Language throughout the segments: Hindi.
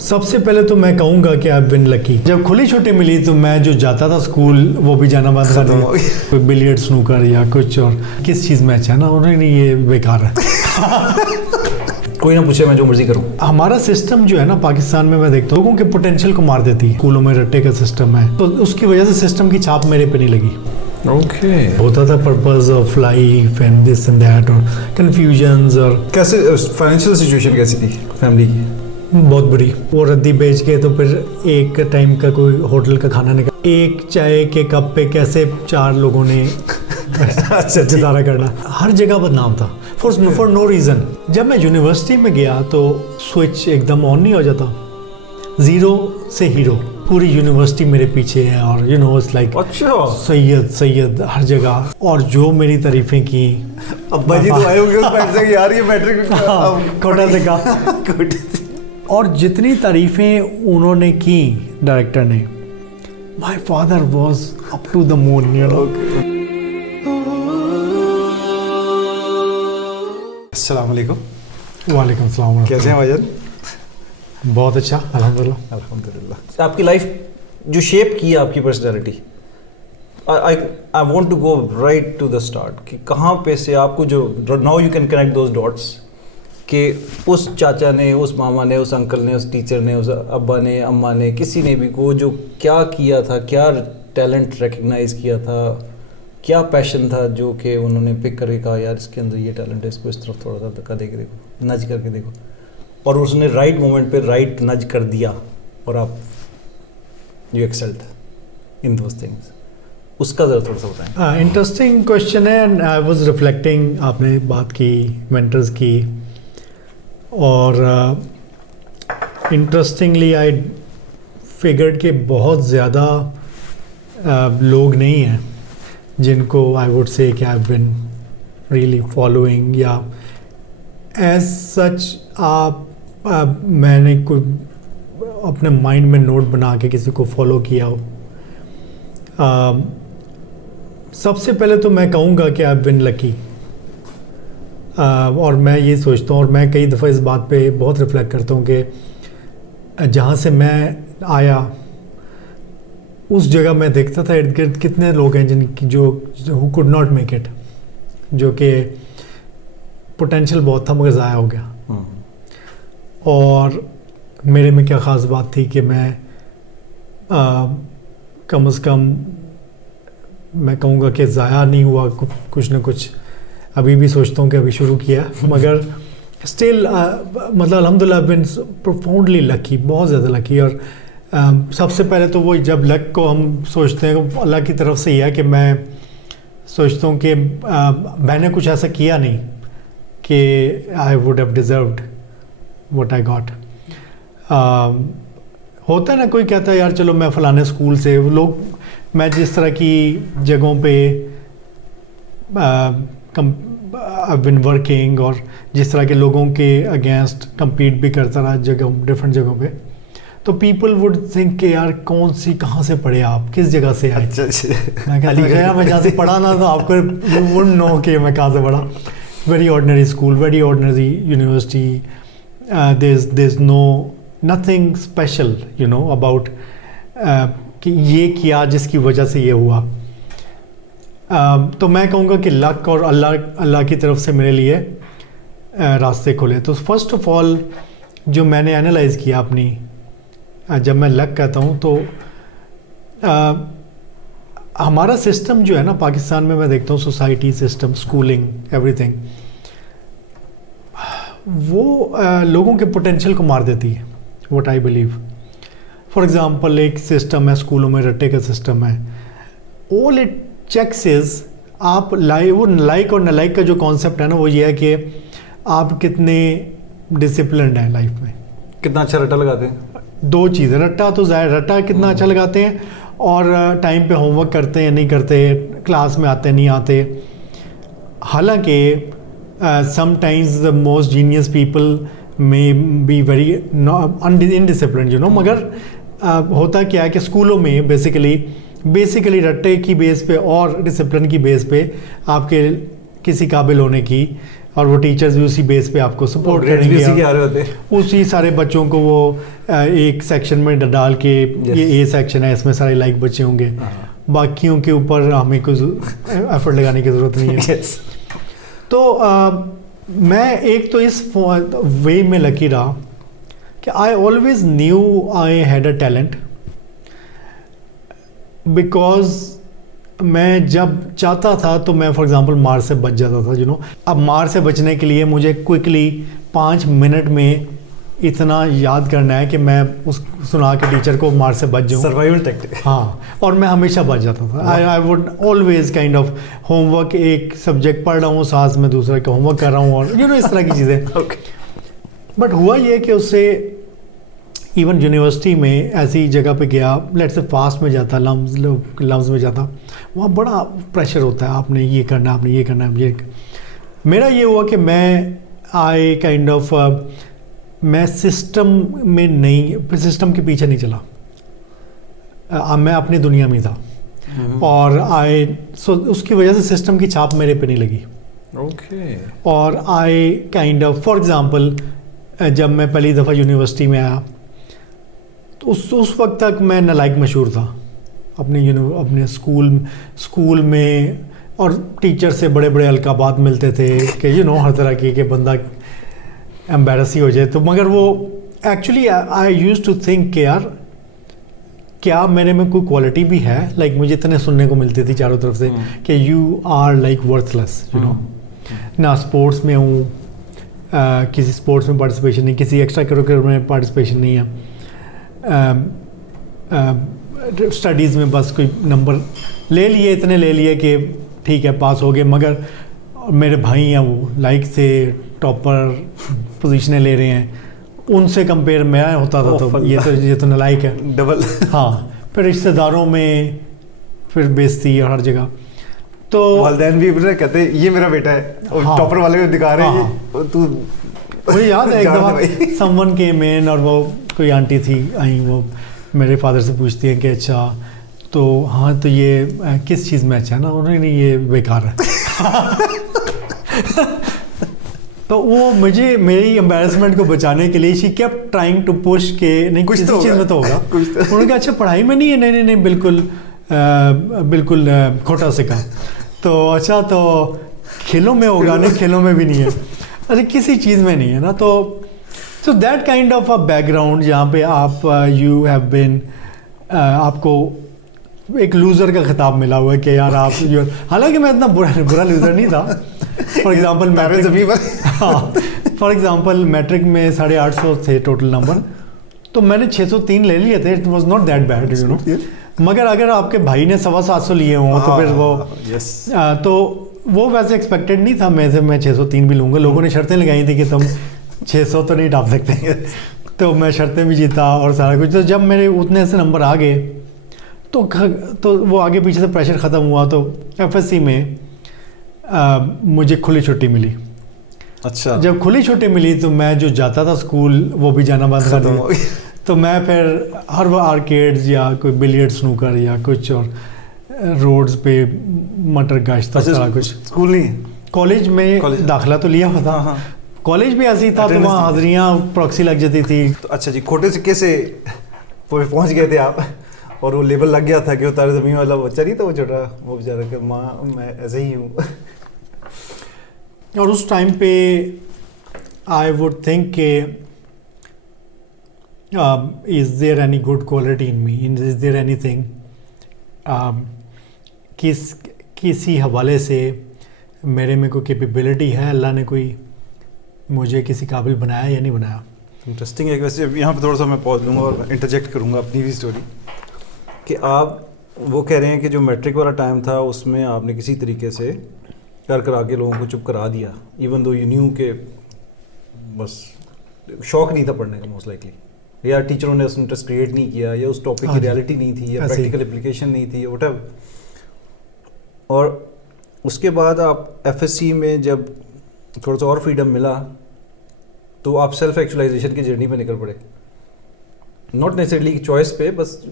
सबसे पहले तो मैं कहूँगा कि आई बिन लकी। जब खुली छुट्टी मिली तो मैं जो जाता था स्कूल वो भी जाना बंद कर दिया। कोई बिलियर्ड स्नूकर या कुछ और किस चीज़ में अच्छा है ना, उन्होंने ये बेकार है। कोई ना पूछे मैं जो मर्जी करूँ। हमारा सिस्टम जो है ना पाकिस्तान में, मैं देखता हूँ लोगों के पोटेंशियल को मार देती है। स्कूलों में रट्टे का सिस्टम है तो उसकी वजह से सिस्टम की छाप मेरे पे नहीं लगी। ओके होता था purpose of life and this and that और कंफ्यूजन्स। और कैसे फाइनेंशियल सिचुएशन कैसी थी फैमिली की? बहुत बुरी। वो रद्दी बेच के तो फिर एक टाइम का कोई होटल का खाना निकाल, एक चाय के कप पे कैसे 4 लोगों ने गुजारा करना। हर जगह बदनाम था फॉर नो रीज़न। जब मैं यूनिवर्सिटी में गया तो स्विच एकदम ऑन नहीं हो जाता, ज़ीरो से हीरो। पूरी यूनिवर्सिटी मेरे पीछे है और यू नो इट्स लाइक अच्छा सैयद हर जगह। और जो मेरी तारीफ़ें की, अब्बा जी तो आए होंगे उस पॉइंट से कि यार ये मैट्रिक कोटा से कहा। और जितनी तारीफ़ें उन्होंने की डायरेक्टर ने, my father was up to the moon, you know. अस्सलाम वालेकुम। वालेकुम सलाम। कैसे हैं भाईजान? बहुत अच्छा, अल्हम्दुलिल्लाह। अल्हम्दुलिल्लाह। आपकी लाइफ जो शेप की है आपकी personality, I want to go right to the start कि कहाँ पे से आपको जो now you can connect those dots कि उस चाचा ने, उस मामा ने, उस अंकल ने, उस टीचर ने, उस अब्बा ने, अम्मा ने, किसी ने भी को जो क्या किया था, क्या टैलेंट रिकग्नाइज किया था, क्या पैशन था जो कि उन्होंने पिक करके कहा यार इसके अंदर ये टैलेंट है, इसको इस तरफ थोड़ा सा धक्का दे के देखो, नज करके देखो, और उसने राइट मोमेंट पे राइट नज कर दिया और आप you excelled in those things. उसका ज़रा थोड़ा सा बताएं। इंटरेस्टिंग क्वेश्चन है एंड आई वाज रिफ्लेक्टिंग। आपने बात की मेंटर्स की और इंटरेस्टिंगली आई फिगर्ड के बहुत ज़्यादा लोग नहीं हैं जिनको आई वुड से कि I have been really following या एज सच मैंने कोई अपने माइंड में नोट बना के किसी को फॉलो किया हो। सबसे पहले तो मैं कहूँगा कि आई हैव बीन लकी। और मैं ये सोचता हूँ और मैं कई दफ़ा इस बात पे बहुत रिफ्लेक्ट करता हूँ कि जहाँ से मैं आया उस जगह मैं देखता था इर्द गिर्द कितने लोग हैं जिनकी जो who could not make it, जो कि पोटेंशियल बहुत था मगर ज़ाया हो गया। और मेरे में क्या ख़ास बात थी कि मैं कम से कम मैं कहूँगा कि ज़ाया नहीं हुआ, कुछ ना कुछ अभी भी सोचता हूँ कि अभी शुरू किया मगर स्टिल मतलब अल्हम्दुलिल्लाह बिन प्रोफाउंडली लकी, बहुत ज़्यादा लकी। और सबसे पहले तो वो जब लक को हम सोचते हैं अल्लाह की तरफ से ही है कि मैं सोचता हूँ कि मैंने कुछ ऐसा किया नहीं कि I would have deserved what I got. होता है ना, कोई कहता है यार चलो मैं फ़लाने स्कूल से, वो लोग मैं जिस तरह की जगहों पे आई बिन वर्किंग और जिस तरह के लोगों के अगेंस्ट compete भी करता रहा जगह डिफरेंट जगहों पे, तो पीपल वुड थिंक कि यार कौन सी कहाँ से पढ़े आप, किस जगह से आए। मैं कहता यार मैं जहाँ से पढ़ा ना तो आपको यू वुडंट नो कि मैं कहाँ से पढ़ा। Very ordinary school, very ordinary university, there is no nothing special you know about कि ये किया जिसकी वजह से ये हुआ। तो मैं कहूँगा कि लक और अल्लाह की तरफ से मेरे लिए रास्ते खुले। तो फर्स्ट ऑफ ऑल जो मैंने एनालाइज़ किया अपनी, जब मैं लक कहता हूँ तो हमारा सिस्टम जो है ना पाकिस्तान में, मैं देखता हूँ सोसाइटी सिस्टम, स्कूलिंग, एवरीथिंग, वो लोगों के पोटेंशियल को मार देती है, what I believe. For example एक सिस्टम है स्कूलों में, रट्टे का सिस्टम है। ऑल इट चेक्स इज आप लाइक और नालाइक का जो कॉन्सेप्ट है ना वो ये है कि आप कितने डिसिप्लिन्ड हैं लाइफ में, कितना अच्छा रट्टा लगाते हैं। 2 चीज़ें, रट्टा तो ज़ाहिर, रट्टा कितना अच्छा लगाते हैं और टाइम पे होमवर्क करते हैं नहीं करते, क्लास में आते नहीं आते। हालांकि sometimes the most genius people may be very indisciplined you know, मगर होता क्या है कि स्कूलों में बेसिकली रट्टे की बेस पे और डिसिप्लिन की बेस पे आपके किसी काबिल होने की और वो टीचर्स भी उसी बेस पे आपको सपोर्ट ग्रेड्स भी उसी के आ करेंगे, रहे होते उसी सारे बच्चों को वो एक सेक्शन में डाल के ये ए सेक्शन है, इसमें सारे लाइक बच्चे होंगे, बाकियों के ऊपर हमें कुछ एफर्ट लगाने की ज़रूरत नहीं है। Yes. तो मैं एक तो इस वे में लकी रहा कि I always new I had a talent, because मैं जब चाहता था तो मैं फॉर एग्जांपल मार से बच जाता था, यू नो। अब मार से बचने के लिए मुझे क्विकली 5 मिनट में इतना याद करना है कि मैं उस सुना के टीचर को मार से बच जाऊँ। Survival technique. हाँ, और मैं हमेशा बच जाता था। I would always kind of homework, एक सब्जेक्ट पढ़ रहा हूँ साथ में दूसरा का होमवर्क कर रहा हूँ, और यू नो इस तरह की चीज़ें। बट हुआ ये कि उससे इवन यूनिवर्सिटी में ऐसी जगह पे गया, लेट्स से फास्ट में जाता, लम्स में जाता, वहाँ बड़ा प्रेशर होता है, आपने ये करना, आपने ये करना, ये। मेरा ये हुआ कि मैं काइंड ऑफ मैं सिस्टम में नहीं, सिस्टम के पीछे नहीं चला, मैं अपनी दुनिया में था। और उसकी वजह से सिस्टम की छाप मेरे पे नहीं लगी। ओके। और I kind of for example जब मैं पहली दफ़ा यूनिवर्सिटी में आया तो उस वक्त तक मैं नालायक मशहूर था अपने स्कूल में, और टीचर से बड़े बड़े अलकाबात मिलते थे कि यू नो हर तरह के बंदा एम्बेरस ही हो जाए। तो मगर वो actually I used to think कि यार क्या मेरे में कोई क्वालिटी भी है, लाइक मुझे इतने सुनने को मिलती थी चारों तरफ से कि you are like worthless, you know. ना स्पोर्ट्स में हूँ, किसी स्पोर्ट्स में पार्टिसिपेशन नहीं, किसी एक्स्ट्रा करिकुलर में पार्टिसिपेशन नहीं है, स्टडीज़ में बस कोई नंबर ले लिए, इतने ले लिए कि ठीक है पास हो गए। मगर मेरे भाई हैं वो लाइक से टॉपर पोजीशनें ले रहे हैं, उनसे कंपेयर मैं होता था तो ये तो नालायक है डबल। हाँ, फिर रिश्तेदारों में फिर बेइज्जती और हर जगह। तो वालिदैन भी कहते ये मेरा बेटा है, और हाँ, टॉपर वाले को दिखा रहे हैं हाँ, तू। मुझे याद है एक दफ़ा समवन केम इन, और वो कोई आंटी थी आई, वो मेरे फादर से पूछती हैं कि अच्छा तो हाँ तो ये किस चीज़ में अच्छा है ना, उन्होंने ये बेकार है। तो वो मुझे मेरी एम्बैरेसमेंट को बचाने के लिए she kept trying to push के नहीं कुछ किसी चीज़ में तो होगा। उन्होंने कहा अच्छा पढ़ाई में नहीं है, नहीं बिल्कुल खोटा सिक्का। तो अच्छा तो खेलों में होगा, नहीं खेलों में भी नहीं है, अरे किसी चीज़ में नहीं है ना। तो so that kind of a background जहाँ पे आप यू हैव बीन, आपको एक लूज़र का खिताब मिला हुआ है कि यार आप हालांकि मैं इतना बुरा लूज़र नहीं था। फॉर एग्जांपल मैट्रिक में 850 थे टोटल नंबर, तो मैंने 603 ले लिए थे। It was not that bad, you know. मगर अगर आपके भाई ने 750 लिए हों तो फिर वो तो वो वैसे एक्सपेक्टेड नहीं था मैं 603 भी लूँगा। लोगों ने शर्तें लगाई थी कि तुम 600 तो नहीं टाप सकते। तो मैं शर्तें भी जीता और सारा कुछ। तो जब मेरे उतने से नंबर आ गए तो वो आगे पीछे से प्रेशर ख़त्म हुआ। तो एफएससी में मुझे खुली छुट्टी मिली। अच्छा। जब खुली छुट्टी मिली तो मैं जो जाता था स्कूल वो भी जाना बंद कर दिया। तो मैं फिर हर आर्केड्स या कोई बिलियर्ड स्नूकर या कुछ और रोड्स पे मटर गश्त सारा कुछ। स्कूल नहीं, कॉलेज में दाखिला तो लिया हुआ था। कॉलेज भी ऐसी था तो वहाँ हाजिरियाँ प्रॉक्सी लग जाती थी। तो अच्छा जी, खोटे सिक्के से पहुँच गए थे आप, और वो लेबल लग गया था कि वो तारे ज़मीन वाला बच्चा नहीं था, वो छोटा, वो बेचारा कि माँ मैं ऐसे ही हूँ। और उस टाइम पे आई वुड थिंक के is there any good quality in me, is there anything, किसी हवाले से मेरे में कोई कैपेबिलिटी है, अल्लाह ने कोई मुझे किसी काबिल बनाया या नहीं बनाया। इंटरेस्टिंग है। वैसे यहाँ पे थोड़ा सा मैं पॉज लूँगा और इंटरजेक्ट करूँगा अपनी भी स्टोरी, कि आप वो कह रहे हैं कि जो मैट्रिक वाला टाइम था उसमें आपने किसी तरीके से कर आके लोगों को चुप करा दिया, इवन दो यू न्यू के बस शौक नहीं था पढ़ने का मोस्ट लाइकली, या टीचरों ने इंटरेस्ट क्रिएट नहीं किया, या उस टॉपिक की रियलिटी नहीं थी, या प्रैक्टिकल एप्लीकेशन नहीं थी, व्हाटएवर। और उसके बाद आप एफएससी में जब थोड़ा सा और फ्रीडम मिला तो आप सेल्फ एक्चुअलाइजेशन की जर्नी पे निकल पड़े, नॉट नेसेसरली चॉइस पे, बस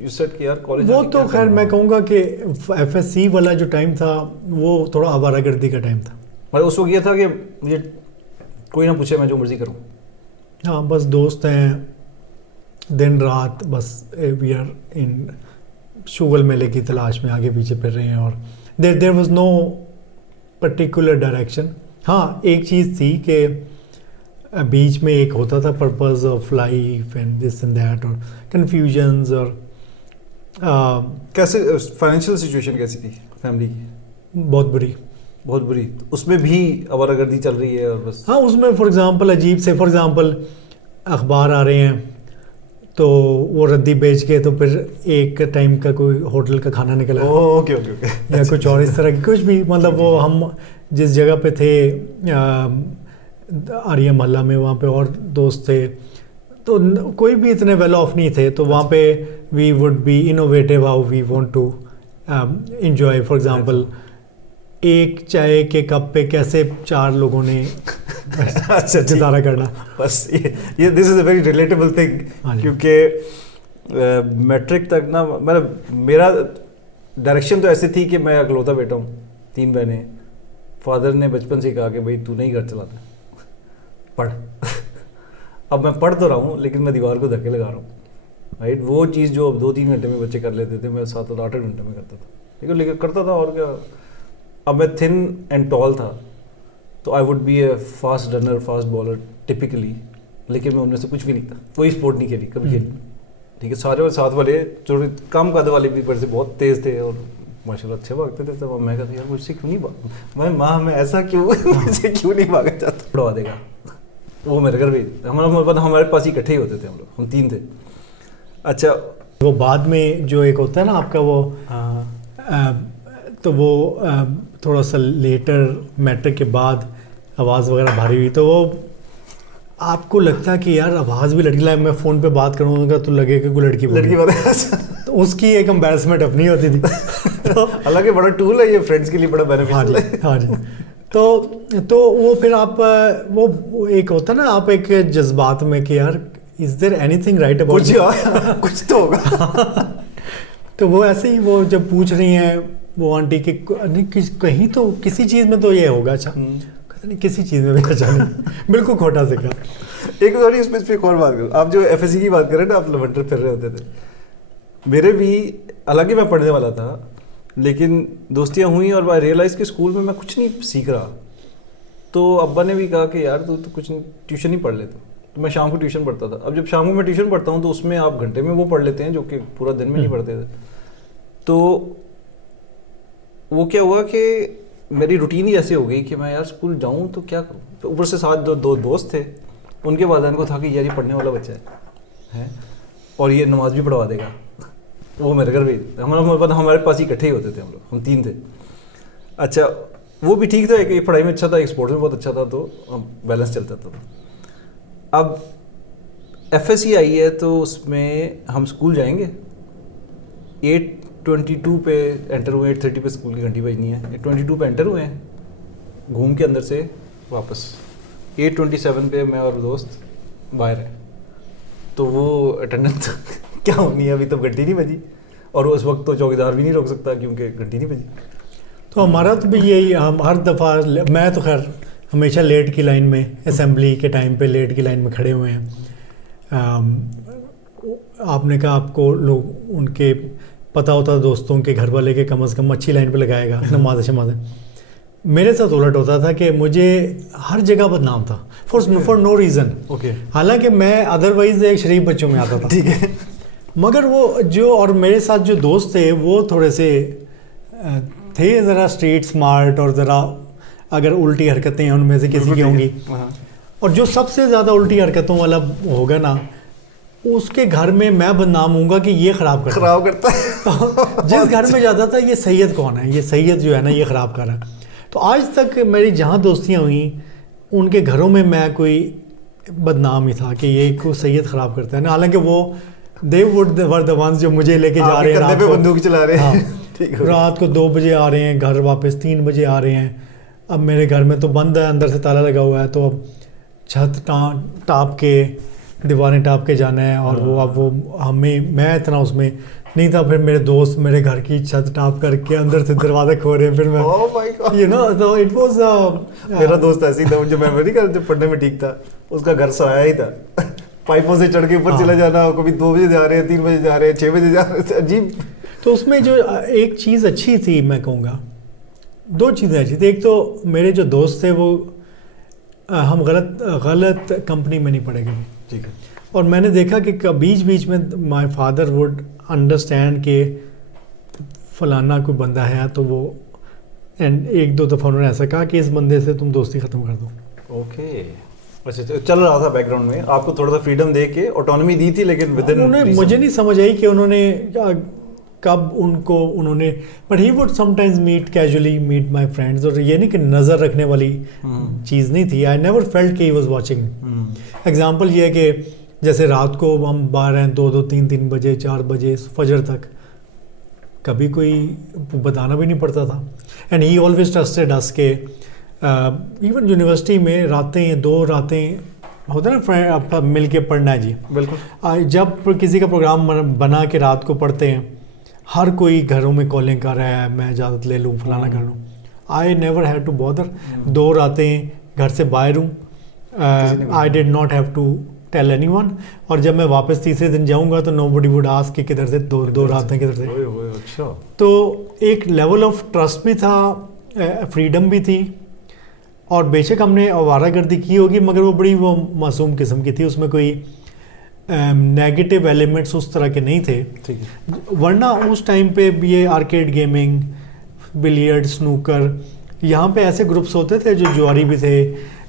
यू सेड कि यार कॉलेज वो तो खैर मैं कहूँगा कि एफएससी वाला जो टाइम था वो थोड़ा आवारागर्दी का टाइम था। मतलब उस वक्त ये था कि मुझे कोई ना पूछे, मैं जो मर्जी करूँ। हाँ, बस दोस्त हैं, दिन रात बस वी आर इन शुगल मेले की तलाश में आगे पीछे फिर रहे हैं, और there was no particular direction. हाँ, एक चीज़ थी कि बीच में एक होता था purpose of life and this and that, और कन्फ्यूजन्स, और कैसे फाइनेंशियल सिचुएशन कैसी थी फैमिली की? बहुत बुरी। बहुत बुरी। तो उसमें भी आवारागर्दी चल रही है और बस। हाँ, उसमें फॉर एग्जांपल अजीब से, फॉर एग्जांपल अखबार आ रहे हैं तो वो रद्दी बेच के, तो फिर एक टाइम का कोई होटल का खाना निकला, ओके ओके ओके, या कुछ और इस तरह की कुछ भी, मतलब वो हम जिस जगह पे थे आर्या मोहल्ला में, वहाँ पे और दोस्त थे, तो कोई भी इतने वेल ऑफ नहीं थे, तो वहाँ पे we would be innovative how we want to enjoy. For example एक चाय के कप पे कैसे 4 लोगों ने गुजारा करना। बस ये this is a very relatable thing, क्योंकि मैट्रिक तक ना, मतलब मेरा डायरेक्शन तो ऐसी थी कि मैं अकलौता बेटा हूँ, 3 बहनें। फादर ने बचपन से कहा कि भाई तू नहीं घर चलाता, पढ़। अब मैं पढ़ तो रहा हूँ, लेकिन मैं दीवार को धक्के लगा रहा हूँ, राइट। वो चीज़ जो 2-3 घंटे में बच्चे कर लेते थे, मैं 7-8 घंटे में करता था, ठीक है, लेकिन करता था, और क्या। अब मैं थिन एंड टॉल था, तो I would be A fast runner, fast bowler typically, लेकिन मैं उनमें से कुछ भी नहीं था, कोई स्पोर्ट नहीं खेली, कभी खेली, ठीक है। सारे और साथ वाले थोड़े कम कद वाले भी पर से बहुत तेज़ थे, और माशाल्लाह अच्छे भागते थे। तब मैं कहता यार मुझसे क्यों नहीं भाग, मैं माँ मैं ऐसा क्यों मुझसे क्यों नहीं भागा जाता, पढ़वा देगा वो मेरे घर भी। हमारे पास ही इकट्ठे ही होते थे, हम 3 थे। अच्छा, वो बाद में जो एक होता है ना आपका वो, तो वो थोड़ा सा लेटर मैट्रिक के बाद आवाज़ वगैरह भारी हुई, तो वो आपको लगता है कि यार आवाज़ भी लड़की, मैं फ़ोन पे बात करूँगा तो लगेगा कोई लड़की बात है, तो उसकी एक एम्बैरसमेंट अपनी होती थी। तो हालांकि बड़ा टूल है ये, फ्रेंड्स के लिए बड़ा बेनिफिशियल है। हाँ जी। तो वो फिर आप वो एक होता है ना, आप एक जज्बात में कि यार is there anything right about, कुछ तो होगा। तो वो ऐसे ही वो जब पूछ रही हैं वो आंटी के कहीं तो किसी चीज़ में तो ये होगा, अच्छा नहीं किसी चीज़ में भी अच्छा नहीं, बिल्कुल खोटा से क्या। एक सॉरी इसमें एक और बात करूँ, आप जो एफएससी की बात करें ना, आप लवंडर फिर रहे होते थे, मेरे भी, हालांकि मैं पढ़ने वाला था, लेकिन दोस्तियाँ हुई और आई रियलाइज़ कि स्कूल में मैं कुछ नहीं सीख रहा। तो अब्बा ने भी कहा कि यार तू तो कुछ नहीं, ट्यूशन ही पढ़ लेता। तो मैं शाम को ट्यूशन पढ़ता था। अब जब शाम को मैं ट्यूशन पढ़ता हूँ तो उसमें आप घंटे में वो पढ़ लेते हैं जो कि पूरा दिन में नहीं पढ़ते थे। तो वो क्या हुआ कि मेरी रूटीन ही ऐसे हो गई कि मैं यार स्कूल जाऊँ तो क्या करूँ। तो ऊपर से साथ दो दोस्त थे, उनके वालिदैन को था कि यार ये पढ़ने वाला बच्चा है और ये नमाज भी पढ़वा देगा। वो मेरे घर भी, हमारे पास ही इकट्ठे ही होते थे हम 3 थे। अच्छा, वो भी ठीक था, एक पढ़ाई में अच्छा था, एक स्पोर्ट्स में बहुत अच्छा था, तो बैलेंस चलता था। अब एफएससी आई है तो उसमें हम स्कूल जाएंगे, 8:22 पे एंटर हुए, 8:30 पे स्कूल की घंटी बजनी है, 8:22 पे एंटर हुए हैं, घूम के अंदर से वापस 8:27 पे मैं और दोस्त बाहर हैं। तो वो अटेंडेंस क्या होनी है, अभी तो घंटी नहीं बजी, और उस वक्त तो चौकीदार भी नहीं रोक सकता क्योंकि घंटी नहीं बजी। तो हमारा तो भी यही, हम हर दफ़ा, मैं तो खैर हमेशा लेट की लाइन में, असेंबली के टाइम पे लेट की लाइन में खड़े हुए हैं। आपने कहा आपको लोग उनके पता होता दोस्तों के घर वाले के कम से कम अच्छी लाइन पे लगाएगा नमाज शमाज। मेरे साथ उलट होता था कि मुझे हर जगह बदनाम था फॉर नो रीज़न। हालांकि मैं अदरवाइज एक शरीफ बच्चों में आता था, ठीक है, मगर वो जो, और मेरे साथ जो दोस्त थे वो थोड़े से थे ज़रा स्ट्रीट स्मार्ट, और ज़रा अगर उल्टी हरकतें हैं उनमें से किसी की होंगी, और जो सबसे ज़्यादा उल्टी हरकतों वाला होगा ना, उसके घर में मैं बदनाम हूँगा कि ये ख़राब करता है। जिस घर में जाता था ये सैयद कौन है, ये सैयद जो है ना ये ख़राब कर रहा है। तो आज तक मेरी जहाँ दोस्तियाँ हुई उनके घरों में मैं कोई बदनाम ही था कि ये कोई सैयद ख़राब करता है ना। हालांकि वो they would were the ones जो मुझे लेके जा रहे हैं, रात को बंदूक चला रहे हैं, रात को 2 बजे आ रहे हैं घर, वापस 3 बजे आ रहे हैं। अब मेरे घर में तो बंद है, अंदर से ताला लगा हुआ है, तो अब छत टाप के, दीवारें टाप के जाना है, और वो अब वो मैं इतना उसमें नहीं था। फिर मेरे दोस्त मेरे घर की छत टाप करके अंदर से दरवाजा खोल रहे, फिर मैं ओह माय गॉड, यू नो, तो इट वाज मेरा दोस्त ऐसे ही था, जो मेमोरी का जब पढ़ने में ठीक था, उसका घर सराया ही था। पाइपों से चढ़ के ऊपर चला जाना, कभी 2 बजे जा रहे हैं, 3 बजे जा रहे हैं, 6 बजे जा रहे हैं, अजीब। तो उसमें जो एक चीज़ अच्छी थी, मैं कहूँगा 2 चीज़ें अच्छी थी। एक तो मेरे जो दोस्त थे वो हम गलत कंपनी में नहीं पड़े कभी, ठीक है। और मैंने देखा कि बीच बीच में माय फादर वुड अंडरस्टैंड कि फलाना कोई बंदा है, तो वो एंड 1-2 दफ़ा उन्होंने ऐसा कहा कि इस बंदे से तुम दोस्ती ख़त्म कर दो। ओके, अच्छा, चल रहा था बैकग्राउंड में, आपको थोड़ा सा फ्रीडम दे के ऑटोनॉमी दी थी, लेकिन विद इन उन्होंने, मुझे नहीं समझ आई कि उन्होंने कब उन्होंने, but he would sometimes meet casually meet my friends, और ये नहीं कि नज़र रखने वाली चीज़ नहीं थी। आई नेवर फेल्ट कि ही वाज वाचिंग। एग्जांपल ये है कि जैसे रात को हम बाहर हैं 2-2, 3-3 बजे, 4 बजे फजर तक, कभी कोई बताना भी नहीं पड़ता था। एंड ही ऑलवेज ट्रस्टेड अस के इवन यूनिवर्सिटी में रातें 2 रातें होता है ना, फ्रेंड आपका मिल के पढ़ना है जी, बिल्कुल। जब किसी का प्रोग्राम बना के रात को पढ़ते हैं, हर कोई घरों में कॉलिंग कर रहा है, मैं इजाज़त ले लूँ, फलाना कर लूँ। I never had to bother. 2 रातें घर से बाहर हूँ, I did not have to tell anyone, और जब मैं वापस तीसरे दिन जाऊंगा तो नोबडी वुड आस्क कि किधर से 2 रातें किधर से। अच्छा, तो एक लेवल ऑफ ट्रस्ट भी था, फ्रीडम भी थी, और बेशक हमने आवारागर्दी की होगी, मगर वो बड़ी वो मासूम किस्म की थी, उसमें कोई नेगेटिव एलिमेंट्स उस तरह के नहीं थे। ठीक है। वरना उस टाइम पे ये आर्केड गेमिंग, बिलियर्ड, स्नूकर, यहाँ पे ऐसे ग्रुप्स होते थे जो जुआरी भी थे,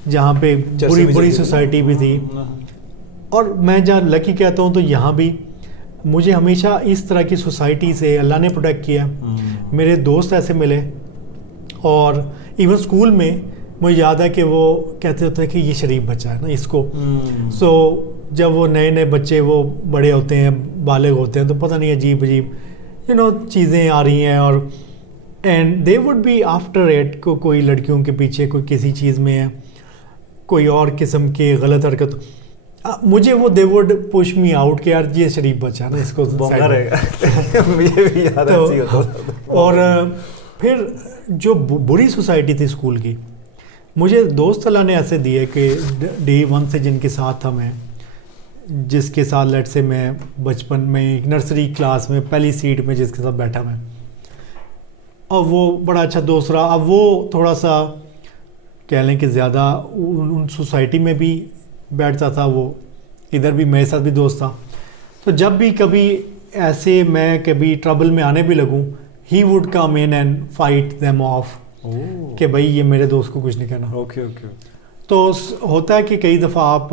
जहाँ पे बुरी सोसाइटी भी थी। और मैं जहाँ लकी कहता हूँ तो यहाँ भी मुझे हमेशा इस तरह की सोसाइटी से अल्लाह ने प्रोटेक्ट किया। मेरे दोस्त ऐसे मिले, और इवन स्कूल में मुझे याद है कि वो कहते होते हैं कि ये शरीफ बच्चा है ना, इसको सो जब वो नए नए बच्चे वो बड़े होते हैं, बालिग होते हैं, तो पता नहीं अजीब यू नो चीज़ें आ रही हैं, और and they would be after it को कोई लड़कियों के पीछे, कोई किसी चीज़ में है, कोई और किस्म की गलत हरकत, मुझे वो they would push me out कि यार ये शरीफ बच्चा ना, इसको बॉम्बा रहेगा। मुझे भी याद है ऐसे ही होता था। और फिर जो बुरी सोसाइटी थी स्कूल की, मुझे दोस्त अल्लाह ने ऐसे दिए कि डे 1 से जिनके साथ था मैं, जिसके साथ लेट से मैं बचपन में एक नर्सरी क्लास में पहली सीट में जिसके साथ बैठा मैं, और वो बड़ा अच्छा दोस्त रहा। अब वो थोड़ा सा कह लें कि ज़्यादा उन सोसाइटी में भी बैठता था, वो इधर भी मेरे साथ भी दोस्त था। तो जब भी कभी ऐसे मैं कभी ट्रबल में आने भी लगूं, he would come in and fight them off कि भाई ये मेरे दोस्त को कुछ नहीं कहना। Okay okay. तो होता है कि कई दफ़ा आप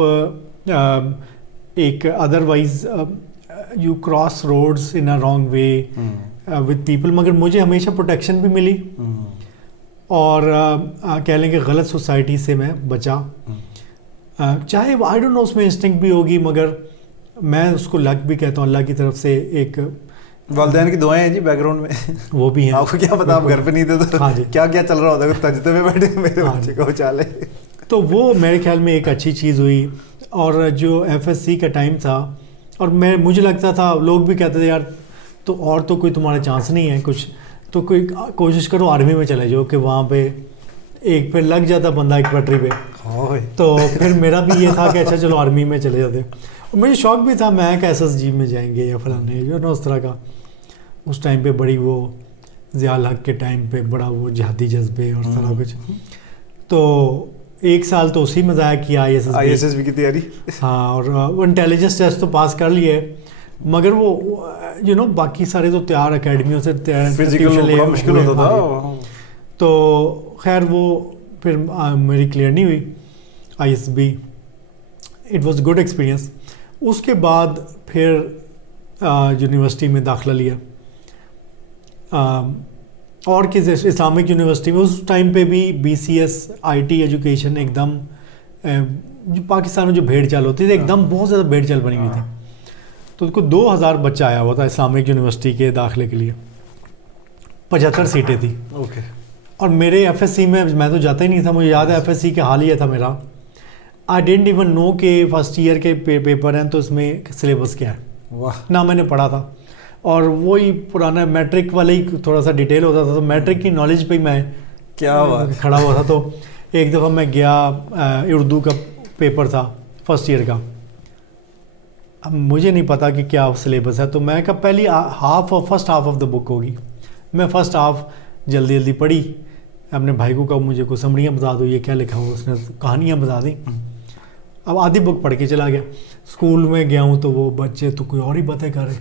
एक otherwise you cross roads in a wrong way with people, मगर मुझे हमेशा प्रोटेक्शन भी मिली, और कह लें कि गलत सोसाइटी से मैं बचा। चाहे आई डोंट नो उसमें इंस्टिंक्ट भी होगी, मगर मैं उसको लक भी कहता हूँ, अल्लाह की तरफ से एक वालिदैन की दुआएं हैं जी बैकग्राउंड में। वो भी हैं। आपको क्या पता, आप घर पे नहीं थे तो हाँ जी, क्या क्या चल रहा होता है, तजते में बैठे मेरे बच्चे को चाले। तो वो मेरे ख्याल में एक अच्छी चीज़ हुई। और जो FSC का टाइम था, और मुझे लगता था, लोग भी कहते थे यार तो और तो कोई तुम्हारा चांस नहीं है कुछ, तो कोई कोशिश करो आर्मी में चले जाओ, कि वहाँ पे एक फिर लग जाता बंदा एक पटरी पे। तो फिर मेरा भी ये था कि अच्छा चलो आर्मी में चले जाते। और मुझे शौक भी था, मैं कि SSG में जाएंगे या फलाने, जो ना उस तरह का। उस टाइम पे बड़ी वो ज़ियाउल हक के टाइम पे बड़ा वो जिहादी जज्बे और सारा कुछ। तो 1 साल तो उसी में ज़ाया किया ISSB की तैयारी। हाँ, और वो इंटेलिजेंस टेस्ट तो पास कर लिए, मगर वो यू नो बाकी सारे तो तैयार अकेडमियों से फिजिकल मुश्किल होता था। तो खैर वो फिर मेरी क्लियर नहीं हुई ISSB। It was good experience. उसके बाद फिर यूनिवर्सिटी में दाखिला लिया, और किस इस्लामिक यूनिवर्सिटी में। उस टाइम पे भी BCS IT एजुकेशन एकदम जो पाकिस्तान में जो भेड़ चाल होती थी, एकदम बहुत ज़्यादा भेड़ चाल बनी हुई थी। तो उसको 2000 बच्चा आया हुआ था इस्लामिक यूनिवर्सिटी के दाखिले के लिए, 75 सीटें थी। ओके। और मेरे FSC में मैं तो जाता ही नहीं था। मुझे याद है FSC का हाल ये था मेरा, आई डेंट इवन नो कि फर्स्ट ईयर के पेपर हैं तो इसमें सिलेबस क्या है, वाह, ना मैंने पढ़ा था। और वही पुराना मैट्रिक वाले ही थोड़ा सा डिटेल होता था, तो मैट्रिक की नॉलेज पे ही मैं क्या बात। खड़ा हुआ था। तो एक दफ़ा मैं गया, उर्दू का पेपर था फर्स्ट ईयर का, अब मुझे नहीं पता कि क्या सिलेबस है, तो मैं कहा पहली first half of the book होगी। मैं फ़र्स्ट हाफ जल्दी जल्दी पढ़ी, अपने भाई को कहा मुझे कुछ समरियाँ बता दो, ये क्या लिखा हुआ, उसने कहानियाँ बता दी। अब आधी बुक पढ़ के चला गया। स्कूल में गया हूँ तो वो बच्चे तो कोई और ही बातें कर रहे।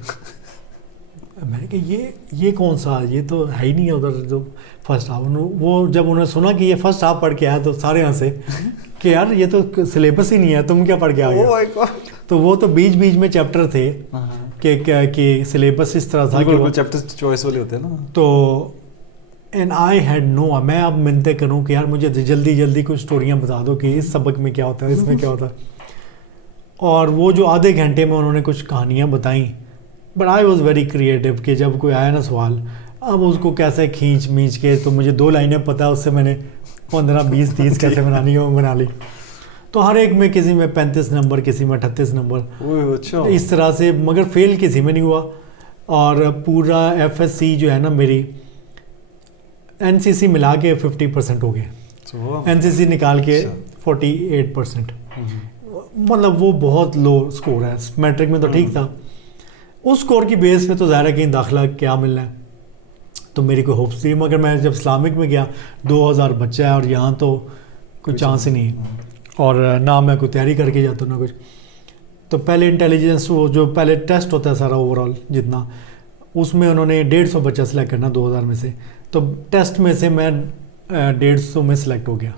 मैंने कहा ये कौन सा, ये तो है ही नहीं है उधर जो फर्स्ट हाफ। वो जब उन्होंने सुना कि ये फर्स्ट हाफ पढ़ के आया तो सारे हंसे कि यार ये तो सिलेबस ही नहीं है, तुम क्या पढ़ के आ गए। तो वो तो बीच बीच में चैप्टर थे कि सिलेबस इस तरह था कि चैप्टर चॉइस वाले होते हैं ना। तो एंड आई हैड नो, मैं अब मिलते करूँ कि यार मुझे जल्दी जल्दी कुछ स्टोरियाँ बता दो कि इस सबक में क्या होता है, इसमें क्या होता है। और वो जो आधे घंटे में उन्होंने कुछ कहानियाँ बताई, but I was very creative कि जब कोई आया ना सवाल, अब उसको कैसे खींच के, तो मुझे 2 लाइनें पता है, उससे मैंने 15, 20, 30 कैसे बनानी है वो बना ली। तो हर एक में, किसी में 35 नंबर, किसी में 38 नंबर, अच्छा। इस तरह से, मगर फेल किसी में नहीं हुआ। और पूरा FSC जो है ना मेरी, NCC मिला के 50% हो गए, NCC निकाल के 48%। मतलब वो बहुत लो स्कोर है, मैट्रिक में तो ठीक था, उस स्कोर की बेस पे तो ज़ाहिर है कहीं दाखिला क्या मिलना है, तो मेरी कोई होप्स थी। मगर मैं जब इस्लामिक में गया, 2000 बच्चा है और यहाँ तो कोई चांस ही नहीं, और ना मैं कोई तैयारी करके जाता ना कुछ। तो पहले इंटेलिजेंस, वो जो पहले टेस्ट होता है सारा ओवरऑल जितना, उसमें उन्होंने 150 बच्चा सेलेक्ट करना 2000 में से, तो टेस्ट में से मैं 150 में सिलेक्ट हो गया।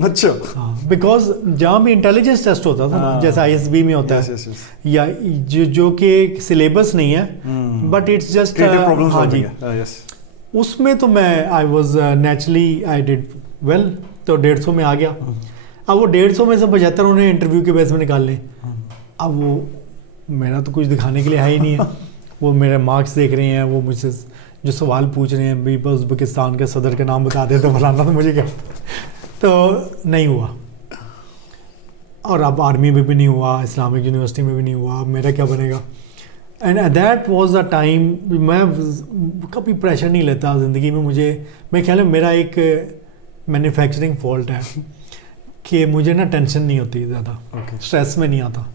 अच्छा। हाँ, बिकॉज जहाँ भी इंटेलिजेंस टेस्ट होता था ना, जैसे ISB में होता है, या जो कि सिलेबस नहीं है, बट इट्स जस्ट हाँ जी, उसमें तो मैं I was naturally I did well, तो 150 में आ गया। अब वो 150 में से 75 उन्हें इंटरव्यू के बेस में निकालने, अब वो मेरा तो कुछ दिखाने के लिए है ही नहीं है। वो मेरे मार्क्स देख रहे हैं, वो मुझसे जो सवाल पूछ रहे हैं, भी उज़्बेकिस्तान के सदर का नाम बता दे तो फलाना, तो मुझे क्या, तो नहीं हुआ। और अब आर्मी में भी नहीं हुआ, इस्लामिक यूनिवर्सिटी में भी नहीं हुआ, अब मेरा क्या बनेगा। And that was the time, मैं कभी प्रेशर नहीं लेता ज़िंदगी में। मैं ख्याल है मेरा एक मैन्युफैक्चरिंग फॉल्ट है कि मुझे ना टेंशन नहीं होती ज़्यादा, स्ट्रेस में नहीं आता।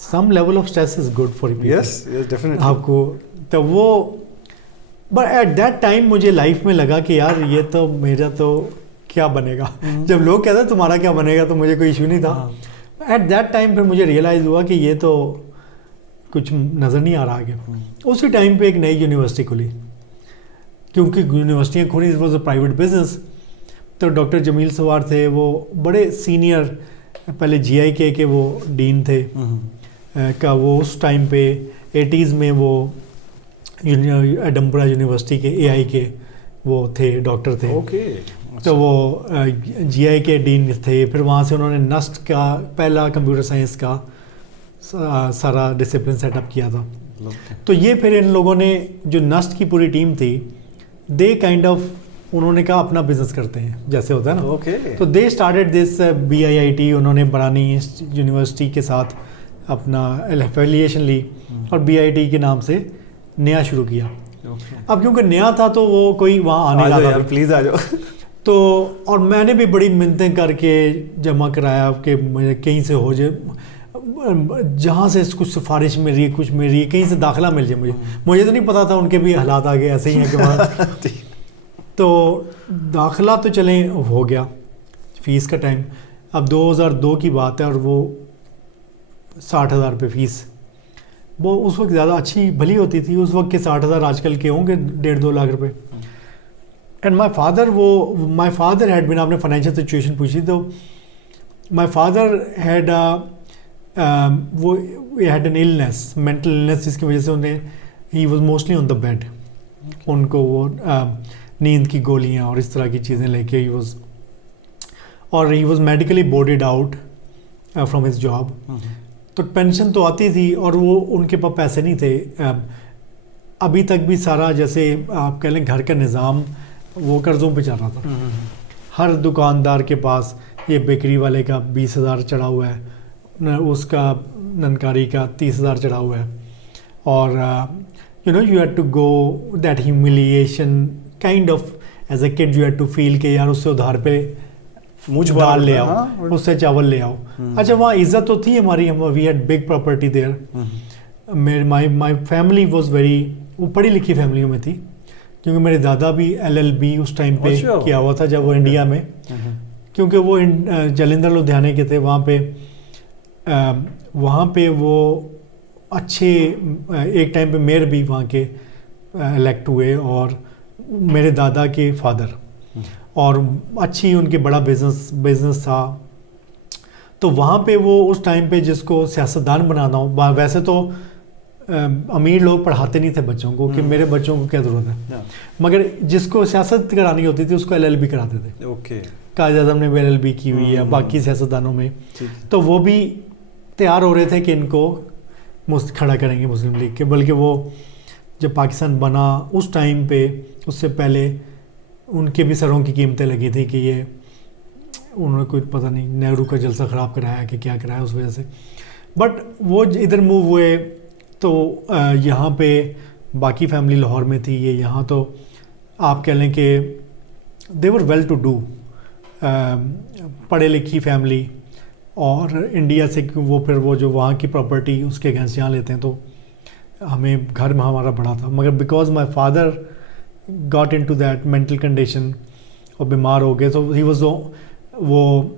Some level of stress is good for people, yes definitely आपको। तो वो, बट एट दैट टाइम मुझे लाइफ में लगा कि यार ये तो मेरा तो क्या बनेगा। जब लोग कहते हैं तुम्हारा क्या बनेगा, तो मुझे कोई इशू नहीं था। एट दैट टाइम फिर मुझे रियलाइज़ हुआ कि ये तो कुछ नज़र नहीं आ रहा आगे। उसी टाइम पे एक नई यूनिवर्सिटी खुली, क्योंकि यूनिवर्सिटियाँ खुली, it was a private business. तो डॉक्टर जमील सवार थे, वो बड़े सीनियर, पहले GIK के वो डीन थे का, वो उस टाइम पे 80s में वो एडम्बरा यूनिवर्सिटी के AI के वो थे, डॉक्टर थे। ओके। तो वो GIK डीन थे। फिर वहाँ से उन्होंने नस्ट का पहला कंप्यूटर साइंस का सारा डिसिप्लिन सेटअप किया था। तो ये फिर इन लोगों ने, जो नस्ट की पूरी टीम थी, दे काइंड ऑफ, उन्होंने कहा अपना बिजनेस करते हैं, जैसे होता है ना। ओके। तो दे स्टार्टेड दिस BIIT, उन्होंने बरानी यूनिवर्सिटी के साथ अपना एफिलिएशन ली और BIT के नाम से नया शुरू किया। अब क्योंकि नया था तो वो कोई वहाँ आने लगा, प्लीज़ आ जाओ। तो और मैंने भी बड़ी मिन्नतें करके जमा कराया कि मुझे कहीं से हो जाए, जहाँ से कुछ सिफारिश मेरी, कुछ मेरी, कहीं से दाखिला मिल जाए। मुझे तो नहीं पता था उनके भी हालात आगे ऐसे ही हैं कि तो दाखिला तो चले हो गया। फ़ीस का टाइम, अब 2002 की बात है, और वो 60,000 रुपये फ़ीस, वो उस वक्त ज़्यादा अच्छी भली होती थी। उस वक्त के 60,000 आजकल के होंगे 1.5-2 लाख रुपए। And my father had been, आपने फाइनेंशियल सिचुएशन पूछी, तो माई फादर हैड वो had an illness, mental illness, जिसकी वजह से उन्हें, he was mostly on the bed. उनको वो नींद की गोलियाँ और इस तरह की चीज़ें लेके he was medically boarded out from his job. तो पेंशन तो आती थी और वो उनके पास पैसे नहीं थे। अभी तक भी सारा, जैसे आप कह लें, घर का निज़ाम वो कर्ज़ों पे चल रहा था। हर दुकानदार के पास, ये बेकरी वाले का 20,000 चढ़ा हुआ है, उसका ननकारी का 30,000 चढ़ा हुआ है, और you know you had to go that humiliation kind of as a kid you had to feel कि यार उससे उधार पे मुझ दाल ले हाँ, आओ, उससे चावल ले आओ। अच्छा वहाँ इज्जत तो थी हमारी, हम we had big property there. मेरे माय फैमिली वाज वेरी, वो पढ़ी लिखी फैमिलियों में थी, क्योंकि मेरे दादा भी LLB उस टाइम पे अच्छा। किया हुआ था जब वो इंडिया में, क्योंकि वो जलंधर लुधियाने के थे। वहाँ पे वो अच्छे एक टाइम पे मेयर भी वहाँ के इलेक्ट हुए, और मेरे दादा के फादर, और अच्छी उनके बड़ा बिजनेस था। तो वहाँ पे वो उस टाइम पे जिसको सियासतदान बनाना हो, वैसे तो अमीर लोग पढ़ाते नहीं थे बच्चों को कि मेरे बच्चों को क्या ज़रूरत है, मगर जिसको सियासत करानी होती थी उसको LLB कराते थे। ओके, कायद आज़म ने भी LLB की हुई है, बाकी सियासतदानों में। तो वो भी तैयार हो रहे थे कि इनको खड़ा करेंगे मुस्लिम लीग के, बल्कि वो जब पाकिस्तान बना उस टाइम पे, उससे पहले उनके भी सरों की कीमतें लगी थी कि ये उन्होंने कोई पता नहीं नेहरू का जलसा ख़राब कराया कि क्या कराया उस वजह से। बट वो इधर मूव हुए तो यहाँ पे बाकी फैमिली लाहौर में थी, ये यहाँ तो आप कह लें कि दे वर वेल टू डू, पढ़े लिखी फैमिली, और इंडिया से वो फिर वो जो वहाँ की प्रॉपर्टी उसके अगेंस्ट यहाँ लेते हैं, तो हमें घर में हमारा बड़ा था। मगर because my father got into that mental condition और बीमार हो गए, तो ही वाज वो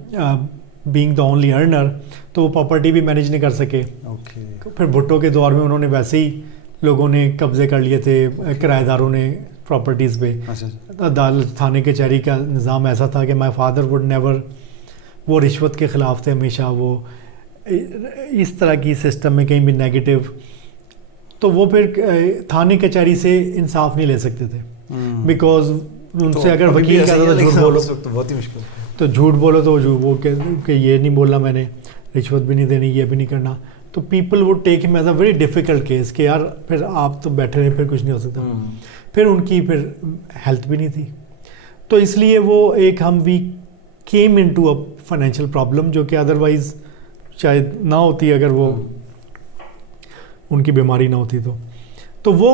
बीइंग द ओनली अर्नर, तो वो प्रॉपर्टी भी मैनेज नहीं कर सके। फिर भुट्टो के दौर में उन्होंने वैसे ही लोगों ने कब्जे कर लिए थे, किराएदारों ने प्रॉपर्टीज़ पे। अदालत थाने कचहरी का निज़ाम ऐसा था कि माई फादर वुड नेवर, वो रिश्वत के ख़िलाफ़ थे हमेशा, वो इस तरह की सिस्टम में कहीं भी नेगेटिव, तो वो फिर थाने कचहरी से इंसाफ नहीं ले सकते थे, बिकॉज उनसे अगर वकील कहता था झूठ बोलो तो बहुत ही मुश्किल, तो झूठ बोलो तो वो कि ये नहीं बोलना मैंने, रिश्वत भी नहीं देनी, ये भी नहीं करना, तो people would take him as a very difficult case कि यार फिर आप तो बैठे रहे, फिर कुछ नहीं हो सकता। फिर उनकी फिर हेल्थ भी नहीं थी, तो इसलिए वो एक we came into a financial problem, जो कि अदरवाइज शायद ना होती अगर वो उनकी बीमारी ना होती। तो वो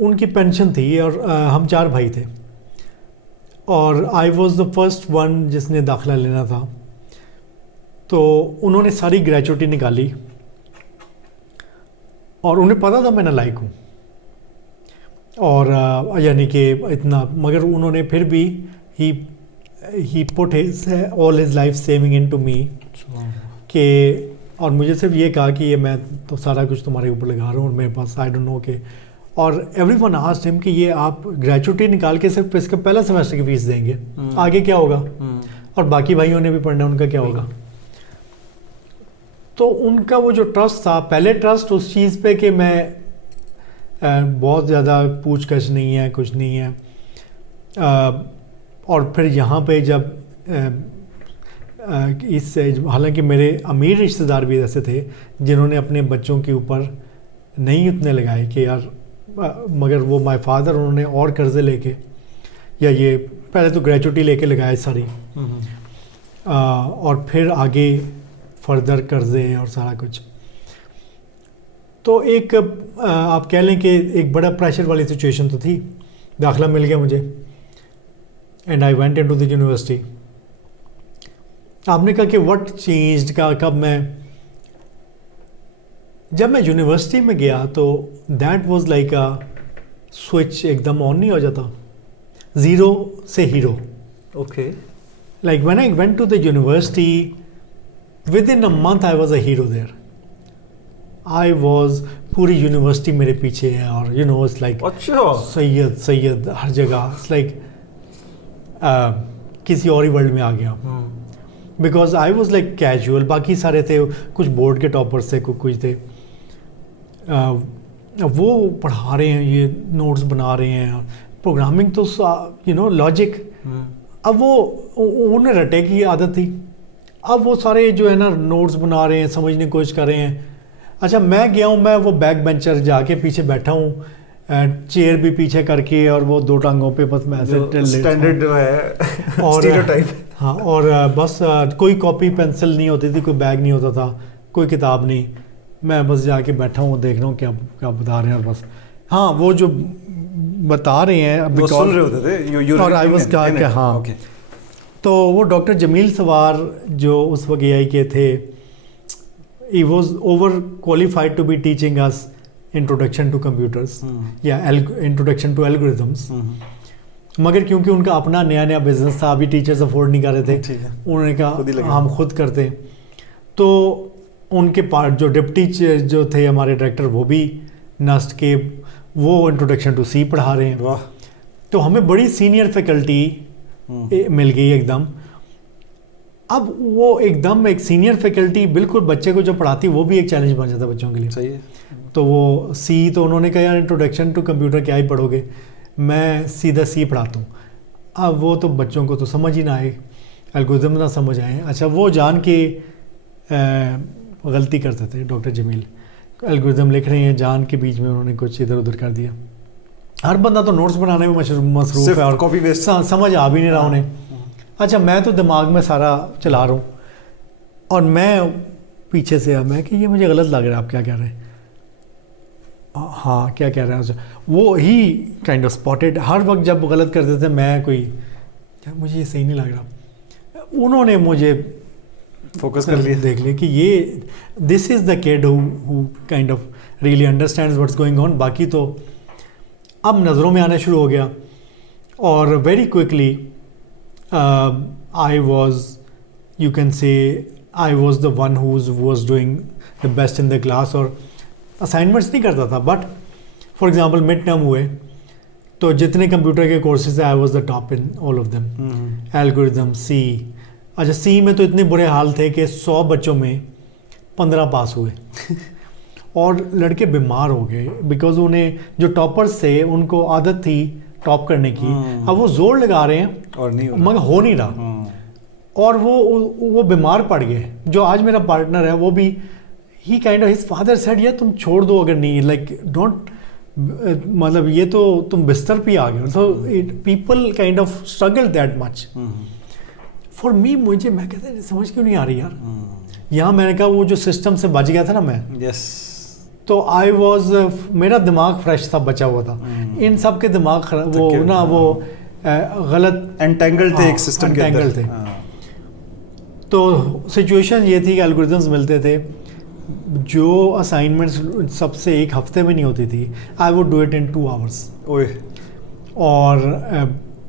उनकी पेंशन थी, और हम 4 भाई थे, और I was the first one जिसने दाखिला लेना था। तो उन्होंने सारी ग्रेजुएटी निकाली, और उन्हें पता था मैं नालायक हूँ, और यानी कि इतना, मगर उन्होंने फिर भी he put all his life saving into me, कि और मुझे सिर्फ ये कहा कि ये मैं तो सारा कुछ तुम्हारे ऊपर लगा रहा हूँ, और मेरे पास आई डोंट नो के, और एवरीवन आस्क्ड हिम कि ये आप ग्रेजुएटी निकाल के सिर्फ इसका पहला सेमेस्टर की फीस देंगे, आगे क्या होगा, और बाकी भाइयों ने भी पढ़ना, उनका क्या होगा। तो उनका वो जो ट्रस्ट था, पहले ट्रस्ट उस चीज़ पे कि मैं बहुत ज़्यादा पूछताछ नहीं है, कुछ नहीं है, और फिर यहाँ पे जब इससे, हालांकि मेरे अमीर रिश्तेदार भी ऐसे थे जिन्होंने अपने बच्चों के ऊपर नहीं उतने लगाए कि यार, मगर वो माय फादर उन्होंने और कर्ज़े लेके, या ये पहले तो ग्रेजुएटी लेके लगाए सारी, और फिर आगे फर्दर कर्ज़े और सारा कुछ। तो एक आप कह लें कि एक बड़ा प्रेशर वाली सिचुएशन तो थी। दाखिला मिल गया मुझे, and I went into the university. आपने कहा कि व्हाट चेंज्ड का, जब मैं यूनिवर्सिटी में गया तो that was like a switch, एकदम ऑन नहीं हो जाता, ज़ीरो से hero. Okay, like when I went to the university, within a month I was a hero there. I was, पूरी यूनिवर्सिटी मेरे पीछे है, और यू नो इट्स लाइक अच्छा, सैयद हर जगह, इट्स लाइक किसी और ही वर्ल्ड में आ गया। Because I was like casual, बाकी सारे थे, कुछ बोर्ड के टॉपर्स थे, कुछ थे, वो पढ़ा रहे हैं, ये नोट्स बना रहे हैं, प्रोग्रामिंग तो यू नो लॉजिक। अब वो उन्हें रटे की आदत थी, अब वो सारे जो है ना नोट्स बना रहे हैं, समझने की कोशिश कर रहे हैं। अच्छा, मैं गया हूँ, मैं वो बैक बेंचर जाके पीछे बैठा हूँ, चेयर भी पीछे करके, और वो 2 टांगों पे बस मैं ऐसे स्टैंडर्ड जो है और स्टीरियोटाइप। हाँ, और बस कोई कॉपी पेंसिल नहीं होती थी, कोई बैग नहीं होता था, कोई किताब नहीं, मैं बस जाके बैठा हूँ, देख रहा हूँ क्या क्या बता रहे हैं, और बस हाँ वो जो बता रहे हैं वो सुन रहे होते थे you और आई वाज क्या in it. क्या हाँ Okay. तो वो डॉक्टर जमील सवार जो उस वक्त AI के थे, he was over qualified to be teaching us introduction to computers या introduction to algorithms, मगर क्योंकि उनका अपना नया नया बिजनेस था, अभी टीचर्स अफोर्ड नहीं कर रहे थे, ठीक है। उन्होंने खुद ही लगे। कहा हम खुद करते हैं। तो उनके पार्ट जो डिप्टी जो थे हमारे डायरेक्टर, वो भी नस्ट के वो इंट्रोडक्शन टू सी पढ़ा रहे हैं। वाह। तो हमें बड़ी सीनियर फैकल्टी मिल गई एकदम। अब वो एकदम एक सीनियर फैकल्टी बिल्कुल बच्चे को जो पढ़ाती वो भी एक चैलेंज बन जाता बच्चों के लिए। सही है। तो वो सी, तो उन्होंने कहा यार इंट्रोडक्शन टू कंप्यूटर क्या ही पढ़ोगे, मैं सीधा सी पढ़ाता हूँ। अब वो तो बच्चों को तो समझ ही ना आए, एल्गोरिथम ना समझ आए। अच्छा वो जान के गलती करते थे डॉक्टर जमील, एल्गोरिथम लिख रहे हैं, जान के बीच में उन्होंने कुछ इधर उधर कर दिया। हर बंदा तो नोट्स बनाने में मसरूफ है और कॉपी पेस्ट समझ आ भी नहीं रहा उन्हें। अच्छा मैं तो दिमाग में सारा चला रहा हूँ और मैं पीछे से मैं कि ये मुझे गलत लग रहा है, आप क्या कह रहे हैं, हाँ क्या कह रहे हैं। वो ही काइंड ऑफ स्पॉटेड, हर वक्त जब गलत करते थे मैं कोई क्या मुझे ये सही नहीं लग रहा, उन्होंने मुझे फोकस कर लिया, देख लिया कि ये this is the kid who kind of really understands what's going on. बाकी तो अब नज़रों में आना शुरू हो गया और very quickly I was, you can say I was the one who was doing the best in the class. और असाइनमेंट्स नहीं करता था, but for example mid term हुए तो जितने कंप्यूटर के courses I was the top in all of them, algorithm, C. अच्छा सी में तो इतने बुरे हाल थे कि 100 बच्चों में 15 पास हुए और लड़के बीमार हो गए बिकॉज उन्हें जो टॉपर्स थे उनको आदत थी टॉप करने की। अब वो जोर लगा रहे हैं और नहीं मगर हो नहीं रहा और वो बीमार पड़ गए। जो आज मेरा पार्टनर है वो भी he kind of his father said यार तुम छोड़ दो अगर नहीं, लाइक डोंट, मतलब ये तो तुम बिस्तर पे आ गए। So people kind of struggle that much for me. मुझे मैं कहता समझ क्यों नहीं आ रही यार। यहाँ मैंने कहा वो जो सिस्टम से बच गया था ना मैं, यस, तो आई वॉज, मेरा दिमाग फ्रेश था, बचा हुआ था। इन सब के दिमाग वो ना वो गलत एंटेंगल थे एक सिस्टम के अंदर थे। तो सिचुएशन ये थी कि एल्गोरिथम्स मिलते थे, जो असाइनमेंट्स सबसे एक हफ्ते में नहीं होती थी, I would do it in 2 hours. ओए। और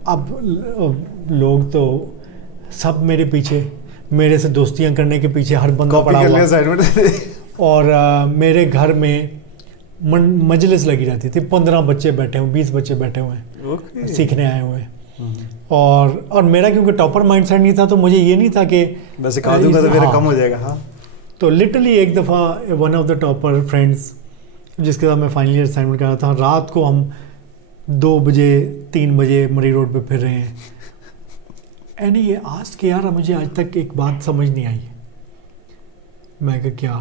अब लोग तो सब मेरे पीछे, मेरे से दोस्तियां करने के पीछे हर बंदा पड़ा हुआ। और मेरे घर में मजलिस लगी रहती थी, 15 बच्चे बैठे हुए, 20 बच्चे बैठे हुए हैं, सीखने आए हुए हैं। और मेरा क्योंकि टॉपर माइंडसेट नहीं था तो मुझे ये नहीं था कि बस सिखा दूंगा तो मेरा कम हो जाएगा। हाँ, तो लिटरली एक दफ़ा one of the topper friends जिसके साथ मैं फाइनल ईयर असाइनमेंट कर रहा था, रात को हम 2 बजे 3 बजे मरी रोड पे फिर रहे हैं। एंड ये आज के यार मुझे आज तक एक बात समझ नहीं आई। मैं कहा क्या,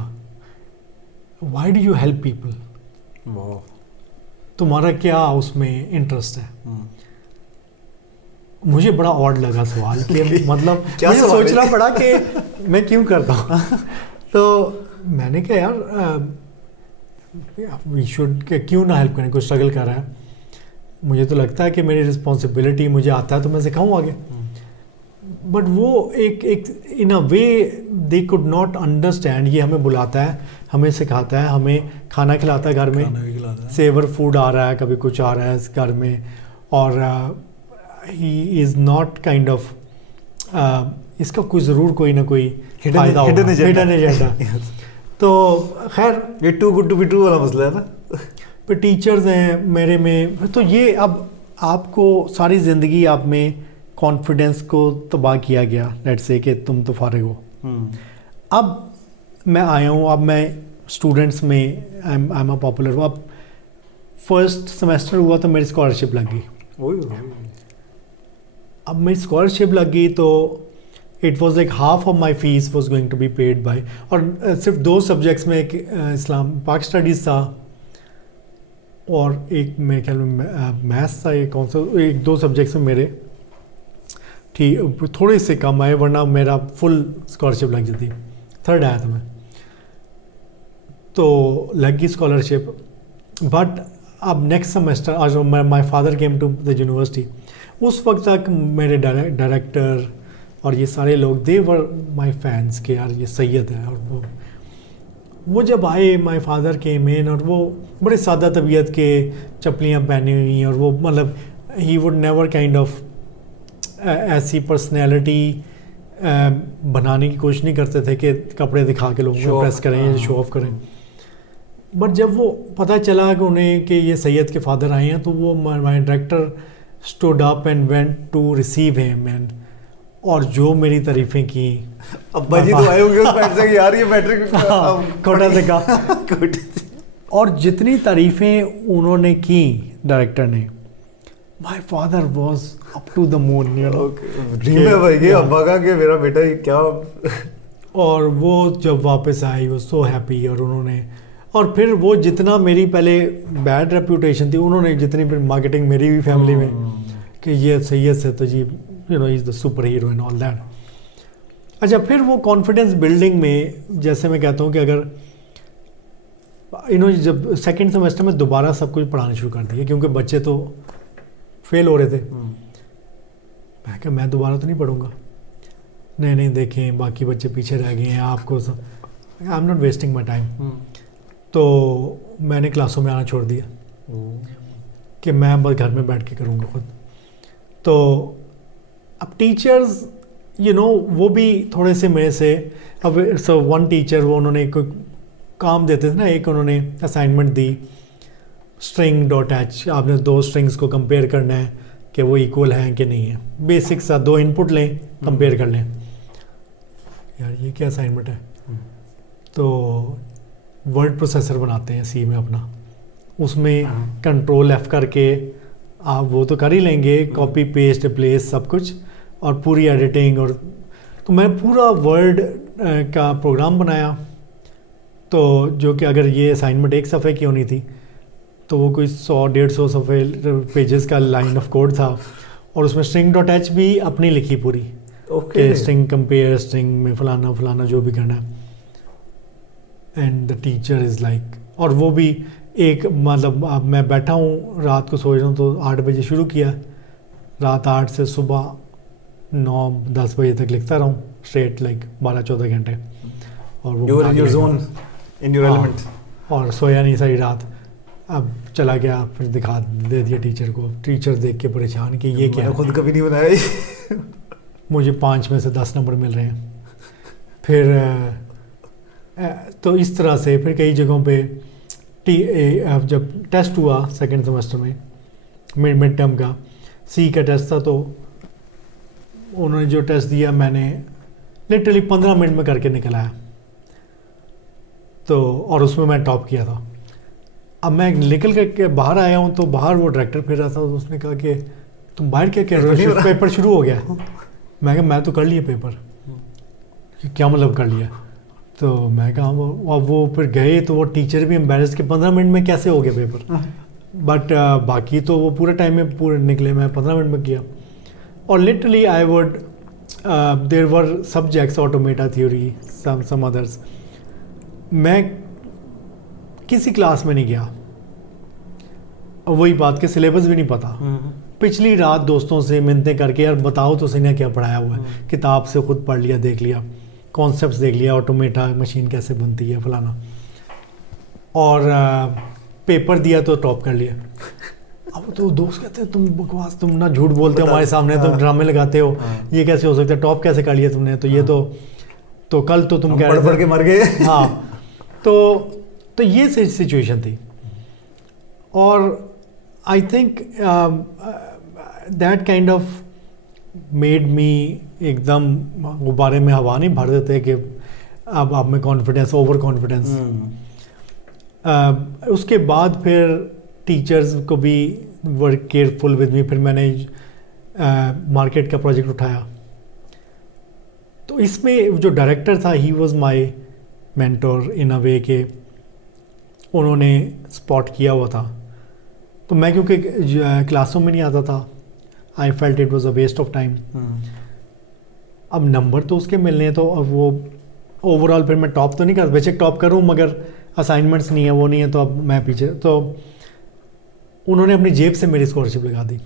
why do you help people, तुम्हारा क्या उसमें इंटरेस्ट है। मुझे बड़ा ऑड लगा सवाल कि मतलब मुझे सोचना पड़ा कि मैं क्यों करता हूँ। तो मैंने कहा यार वी शुड, क्यों ना हेल्प करें, कोई स्ट्रगल कर रहा है, मुझे तो लगता है कि मेरी रिस्पॉन्सिबिलिटी, मुझे आता है तो मैं सिखाऊँ आगे। बट वो एक इन अ वे दे कुड नॉट अंडरस्टैंड। ये हमें बुलाता है, हमें सिखाता है, हमें खाना खिलाता है घर में, सेवर फूड आ रहा है, कभी कुछ आ रहा है इस घर में, और ही इज़ नॉट काइंड ऑफ, इसका कोई ज़रूर कोई ना कोई हिडन एजेंडा। तो खैर ये too good to be true वाला मसला है ना। पर टीचर्स हैं मेरे में, तो ये अब आपको सारी ज़िंदगी आप में कॉन्फिडेंस को तबाह किया गया, लेट्स से कि तुम तो फारिग हो। अब मैं आया हूँ, अब मैं स्टूडेंट्स में आई एम अ पॉपुलर। अब फर्स्ट सेमेस्टर हुआ तो मेरी स्कॉलरशिप लग गई। अब मेरी स्कॉलरशिप लग गई तो it was like half of my fees was going to be paid by, और सिर्फ 2 सब्जेक्ट्स में, एक इस्लाम पाक स्टडीज़ था और एक मेरे ख्याल में मैथ्स था, ये कौन सा, 1-2 सब्जेक्ट्स में मेरे ठीक थोड़े से कम आए, वरना मेरा फुल स्कॉलरशिप लग जाती। 3rd आया था मैं। तो लग गई स्कॉलरशिप. बट अब नेक्स्ट सेमेस्टर आज my father came to the university. उस वक्त तक मेरे डायरेक्टर और ये सारे लोग दे वर माई फैंस के यार ये सैयद है. और वो जब आए माई फादर के मेन और वो बड़े सादा तबीयत के, चप्पलियाँ पहनी हुई, और वो मतलब he would never kind of ऐसी पर्सनैलिटी बनाने की कोशिश नहीं करते थे कि कपड़े दिखा के लोगों को प्रेस करें या शो ऑफ करें. बट जब वो पता चला कि उन्हें कि ये सैयद के फादर आए हैं, तो वो my director stood up and went to receive him and और जो मेरी तारीफ़ें की. अब्बा जी तो आए होंगे उस पैंट से यार ये मैट्रिक खोटा से कहा. और जितनी तारीफ़ें उन्होंने की डायरेक्टर ने, my father was up to the moon, you know. Dream है भाई ये अब्बा का कि मेरा बेटा ये क्या. और वो जब वापस आई वो सो हैप्पी. और उन्होंने और फिर वो जितना मेरी पहले बैड रेपूटेशन थी, उन्होंने जितनी फिर मार्केटिंग मेरी भी फैमिली में कि ये सैयद से तो जी you know is the super hero and all that. अच्छा, फिर वो कॉन्फिडेंस बिल्डिंग में जैसे मैं कहता हूँ कि अगर इन्होंने जब सेकंड सेमेस्टर में दोबारा सब कुछ पढ़ाना शुरू कर दिया, क्योंकि बच्चे तो फेल हो रहे थे. मैं क्या मैं दोबारा तो नहीं पढ़ूंगा. नहीं देखें बाकी बच्चे पीछे रह गए हैं, आपको I am not wasting my time. तो मैंने क्लासों में आना छोड़ दिया कि मैं बस घर में बैठ के करूँगा खुद. तो अब टीचर्स यू नो वो भी थोड़े से मेरे से अब सो वन टीचर वो उन्होंने कोई काम देते थे ना, एक उन्होंने असाइनमेंट दी स्ट्रिंग डॉट एच. आपने दो स्ट्रिंग्स को कंपेयर करना है कि वो इक्वल हैं कि नहीं है. बेसिक सा दो इनपुट लें, कंपेयर कर लें. यार ये क्या असाइनमेंट है. तो वर्ड प्रोसेसर बनाते हैं सी में अपना, उसमें कंट्रोल F करके आप वो तो कर ही लेंगे, कॉपी पेस्ट रिप्लेस सब कुछ और पूरी एडिटिंग. और तो मैं पूरा वर्ड का प्रोग्राम बनाया. तो जो कि अगर ये असाइनमेंट एक सफ़े की होनी थी तो वो कोई 100-150 सफ़े पेजेस का लाइन ऑफ कोड था. और उसमें स्ट्रिंग डॉट एच भी अपनी लिखी पूरी. ओके. स्ट्रिंग कंपेयर, स्ट्रिंग में फलाना फलाना जो भी करना है. And the teacher is like, और वो भी एक मतलब अब मैं बैठा हूँ रात को सोच रहा हूँ तो 8 बजे शुरू किया, रात 8 से सुबह 9-10 बजे तक लिखता रहा हूँ स्ट्रेट लाइक 12-14 घंटे. और वो You were in your zone, in your element. और सोया नहीं सारी रात. अब चला गया, फिर दिखा दे दिया टीचर को. टीचर देख के परेशान कि ये क्या है. खुद कभी नहीं बनाया. मुझे 5 में से 10 नंबर मिल रहे हैं. फिर तो इस तरह से फिर कई जगहों पे जब टेस्ट हुआ सेकंड सेमेस्टर में मिड टर्म का सी का टेस्ट था, तो उन्होंने जो टेस्ट दिया मैंने लिटरली 15 मिनट में करके निकल आया. तो और उसमें मैं टॉप किया था. अब मैं निकल के बाहर आया हूँ तो बाहर वो डायरेक्टर फिर रहा था. तो उसने कहा कि तुम बाहर क्या कह रहे हो, पेपर शुरू हो गया. मैं कहा मैं तो कर लिया पेपर. क्या मतलब कर लिया. तो मैं कहा वो फिर गए तो वो टीचर भी एम्बेरस के 15 मिनट में कैसे हो गया पेपर. बट बाकी तो वो पूरे टाइम में पूरे निकले, मैं 15 मिनट में किया. और literally I would there were subjects automata theory some others. मैं किसी क्लास में नहीं गया. वही बात के सिलेबस भी नहीं पता. पिछली रात दोस्तों से मिन्नतें करके यार बताओ तो सही ना क्या पढ़ाया हुआ है. किताब से खुद पढ़ लिया, देख लिया, कॉन्सेप्ट्स देख लिया, ऑटोमेटा मशीन कैसे बनती है फलाना. और पेपर दिया तो टॉप कर लिया. अब तो दोस्त कहते हैं तुम बकवास, तुम ना झूठ बोलते हो हमारे सामने, तुम ड्रामे लगाते हो, ये कैसे हो सकता है, टॉप कैसे कर लिया तुमने. तो ये तो कल तो तुम कह रहे थे पढ़ के मर गए. हाँ. तो ये सिचुएशन थी. और I think that kind of made me एकदम गुब्बारे में हवा नहीं भर देते कि अब आप में कॉन्फिडेंस, ओवर कॉन्फिडेंस. उसके बाद फिर टीचर्स को भी वर्क केयरफुल विद मी. फिर मैंने मार्केट का प्रोजेक्ट उठाया. तो इसमें जो डायरेक्टर था ही वाज माय मेंटोर इन अ वे के उन्होंने स्पॉट किया हुआ था. तो मैं क्योंकि क्लासों में नहीं आता था, I felt it was a waste of time. अब नंबर तो उसके मिलने हैं, तो अब वो ओवरऑल फिर मैं टॉप तो नहीं कर, बेशक टॉप करूँ मगर असाइनमेंट्स नहीं है, वो नहीं है, तो अब मैं पीछे। तो उन्होंने अपनी जेब से मेरी स्कॉलरशिप लगा दी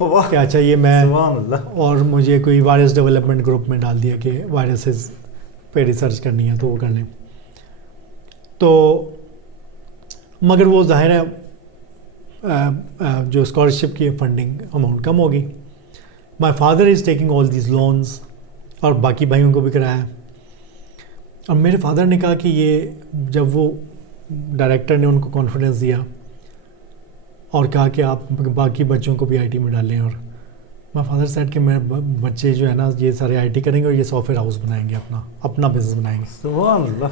वाह, कि अच्छा ये मैं, सुभान अल्लाह। और मुझे कोई वायरस डेवलपमेंट ग्रुप में डाल दिया कि वायरसेस पे रिसर्च करनी है तो वो कर लें। तो मगर वो जाहिर है जो स्कॉलरशिप की फंडिंग अमाउंट कम होगी। My father is taking all these loans, और बाकी भाइयों को भी कराया। और मेरे फादर ने कहा कि ये, जब वो डायरेक्टर ने उनको कॉन्फिडेंस दिया और कहा कि आप बाकी बच्चों को भी आईटी में डालें, और माई फादर सेड कि मैं बच्चे जो है ना ये सारे आईटी करेंगे और ये सॉफ्टवेयर हाउस बनाएंगे, अपना बिजनेस बनाएंगे। सुभान अल्लाह।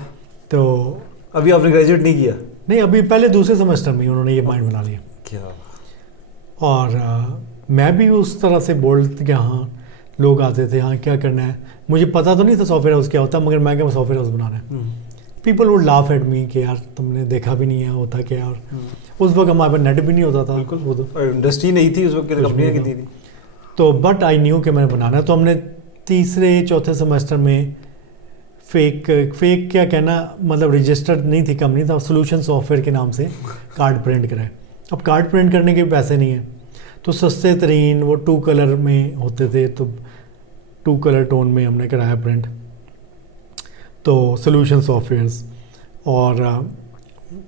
तो अभी आपने ग्रेजुएट नहीं किया? नहीं, अभी पहले दूसरे सेमेस्टर में ही उन्होंने ये माइंड बना लिया। क्या? और मैं भी उस तरह से बोल्ड कि हाँ, लोग आते थे, हाँ क्या करना है, मुझे पता तो नहीं था सॉफ्टवेयर हाउस क्या होता, मगर मैं क्या सॉफ्टवेयर हाउस बनाना है। People would laugh at me कि यार तुमने देखा भी नहीं है होता क्या। और उस वक्त हमारे पास नेट भी नहीं होता था, बिल्कुल, वो तो इंडस्ट्री नहीं थी उस वक्त, कंपनियां कितनी थी। तो बट आई न्यू कि मैंने बनाना है। तो हमने तीसरे चौथे सेमेस्टर में फेक क्या कहना, मतलब रजिस्टर्ड नहीं थी कंपनी, था सोल्यूशन सॉफ्टवेयर के नाम से कार्ड प्रिंट कराए। अब कार्ड प्रिंट करने के पैसे नहीं हैं, तो सस्ते तरीन वो 2 कलर में होते थे, तो 2 कलर टोन में हमने कराया प्रिंट। तो सोल्यूशन सॉफ्टवेयर्स और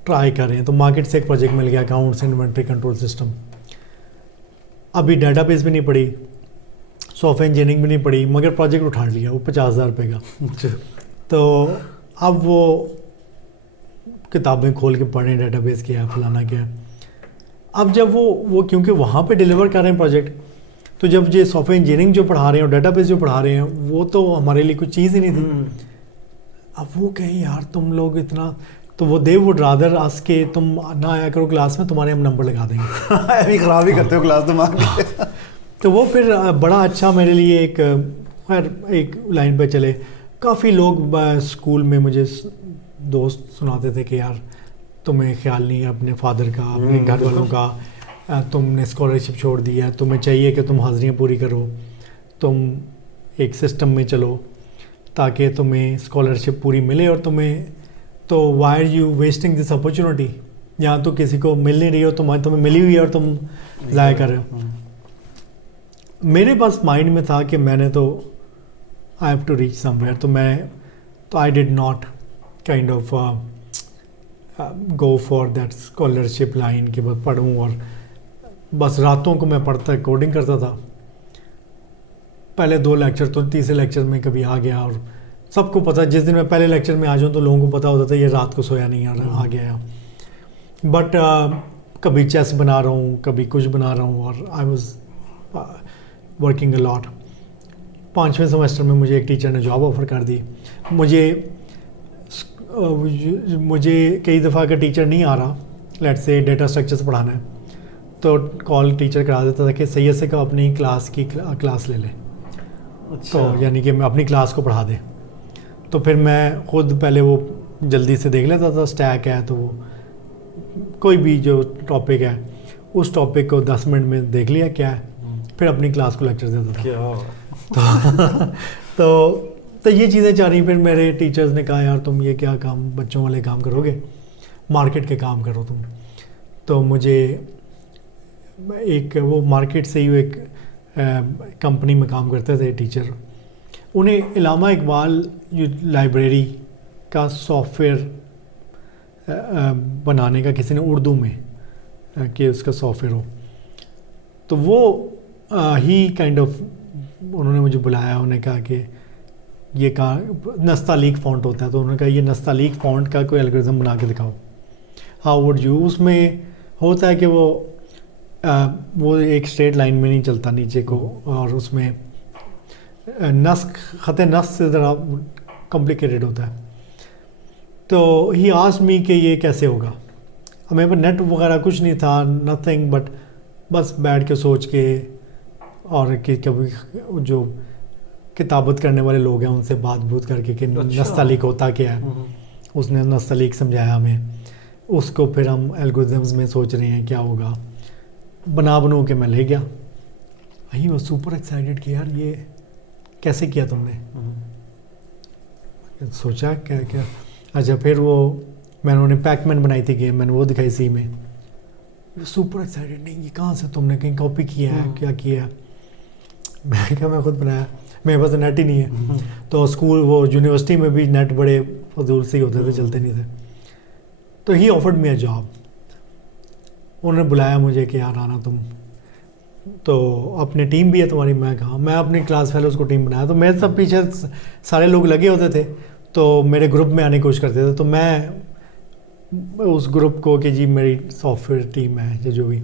ट्राई कर रहे हैं। तो मार्केट से एक प्रोजेक्ट मिल गया, अकाउंट्स इन्वेंट्री कंट्रोल सिस्टम। अभी डेटाबेस भी नहीं पड़ी, सॉफ्टवेयर इंजीनियरिंग भी नहीं पड़ी, मगर प्रोजेक्ट उठा लिया वो 50,000 रुपये का। तो अब वो किताबें खोल के पढ़ें, डेटाबेस क्या है, फलाना क्या है। अब जब वो क्योंकि वहाँ पे डिलीवर कर रहे हैं प्रोजेक्ट, तो जब ये सॉफ्टवेयर इंजीनियरिंग जो पढ़ा रहे हैं और डेटाबेस जो पढ़ा रहे हैं, वो तो हमारे लिए कुछ चीज़ ही नहीं थी। अब वो कहें यार तुम लोग इतना, तो वो दे वुड रादर आस के तुम ना आया करो क्लास में, तुम्हारे हम नंबर लगा देंगे। अभी खराब ही करते हो क्लास तुम्हारी। तो वो फिर बड़ा अच्छा मेरे लिए एक, खैर एक लाइन पे चले। काफ़ी लोग स्कूल में मुझे दोस्त सुनाते थे कि यार तुम्हें ख्याल नहीं है अपने फादर का, अपने घर वालों का, तुमने स्कॉलरशिप छोड़ दी है, तुम्हें चाहिए कि तुम हाजिरियाँ पूरी करो, तुम एक सिस्टम में चलो ताकि तुम्हें स्कॉलरशिप पूरी मिले, और तुम्हें तो why are you wasting this opportunity, यहाँ तो किसी को मिल नहीं रही हो, तुम्हें मिली हुई है और तुम ज़ाया कर रहे हो। मेरे पास माइंड में था कि मैंने तो I have to reach somewhere, तो I did not kind of go for that scholarship line कि बस पढ़ूँ, और बस रातों को मैं पढ़ता कोडिंग करता था। पहले 2 लेक्चर, तो तीसरे लेक्चर में कभी आ गया, और सबको पता, जिस दिन मैं पहले लेक्चर में आ जाऊँ तो लोगों को पता होता था ये रात को सोया नहीं आ गया। बट कभी चेस बना रहा हूँ, कभी कुछ बना रहा हूँ, और I was working a lot. 5वें सेमेस्टर में मुझे एक टीचर ने जॉब ऑफ़र कर दी। मुझे कई दफ़ा का टीचर नहीं आ रहा, लेट्स से डेटा स्ट्रक्चर्स पढ़ाना है, तो कॉल टीचर करा देता था कि सैयद से कहो अपनी क्लास की क्लास ले ले। अच्छा। तो यानी कि मैं अपनी क्लास को पढ़ा दे। तो फिर मैं ख़ुद पहले वो जल्दी से देख लेता था, स्टैक है तो वो कोई भी जो टॉपिक है उस टॉपिक को 10 मिनट में देख लिया क्या है, फिर अपनी क्लास को लेक्चर देता था। क्या? तो ये चीज़ें जा रही। फिर मेरे टीचर्स ने कहा यार तुम ये क्या काम, बच्चों वाले काम करोगे, मार्केट के काम करो तुम। तो मुझे एक वो मार्केट से ही एक कंपनी में काम करते थे टीचर, उन्हें इलामा इकबाल लाइब्रेरी का सॉफ्टवेयर बनाने का किसी ने उर्दू में कि उसका सॉफ्टवेयर हो, तो वो ही काइंड ऑफ उन्होंने मुझे बुलाया। उन्होंने कहा कि ये कहाँ नस्तालीक फ़ॉन्ट होता है, तो उन्होंने कहा ये नस्तालीक फ़ॉन्ट का कोई एल्गोरिथम बना के दिखाओ, हाउ वुड यू। उसमें होता है कि वो एक स्ट्रेट लाइन में नहीं चलता नीचे को, और उसमें ख़त नस्ख से ज़रा कॉम्प्लिकेटेड होता है। तो ही आस्क्ड मी कि ये कैसे होगा। मेरे पास नेट वगैरह कुछ नहीं था, नथिंग, बट बस बैठ के सोच के, और कि कभी जो किताबत करने वाले लोग हैं उनसे बात बूत करके कि नस्तालीक होता क्या है, उसने नस्तालीक समझाया हमें। उसको फिर हम एल्गोरिथम्स में सोच रहे हैं क्या होगा, बना के मैं ले गया। ही वाज सुपर एक्साइटेड कि यार ये कैसे किया तुमने। सोचा क्या। अच्छा, फिर वो मैंने उन्हें पैकमैन बनाई थी गेम, मैंने वो दिखाई सी में, सुपर एक्साइटेड, नहीं ये कहाँ से तुमने कहीं कॉपी किया है, क्या किया है? मैं क्या, मैं खुद बनाया, मेरे पास तो नेट ही नहीं है। तो स्कूल वो यूनिवर्सिटी में भी नेट बड़े फजूल से ही होते थे, चलते नहीं थे। तो ही ऑफर्ड मी अ जॉब, उन्होंने बुलाया मुझे कि यार आना तुम, तो अपनी टीम भी है तुम्हारी। मैं कहा, मैं अपनी क्लास फेलोज़ को टीम बनाया, तो मेरे सब पीछे सारे लोग लगे होते थे, तो मेरे ग्रुप में आने की कोशिश करते थे, तो मैं उस ग्रुप को कि जी मेरी सॉफ्टवेयर टीम है या जो भी,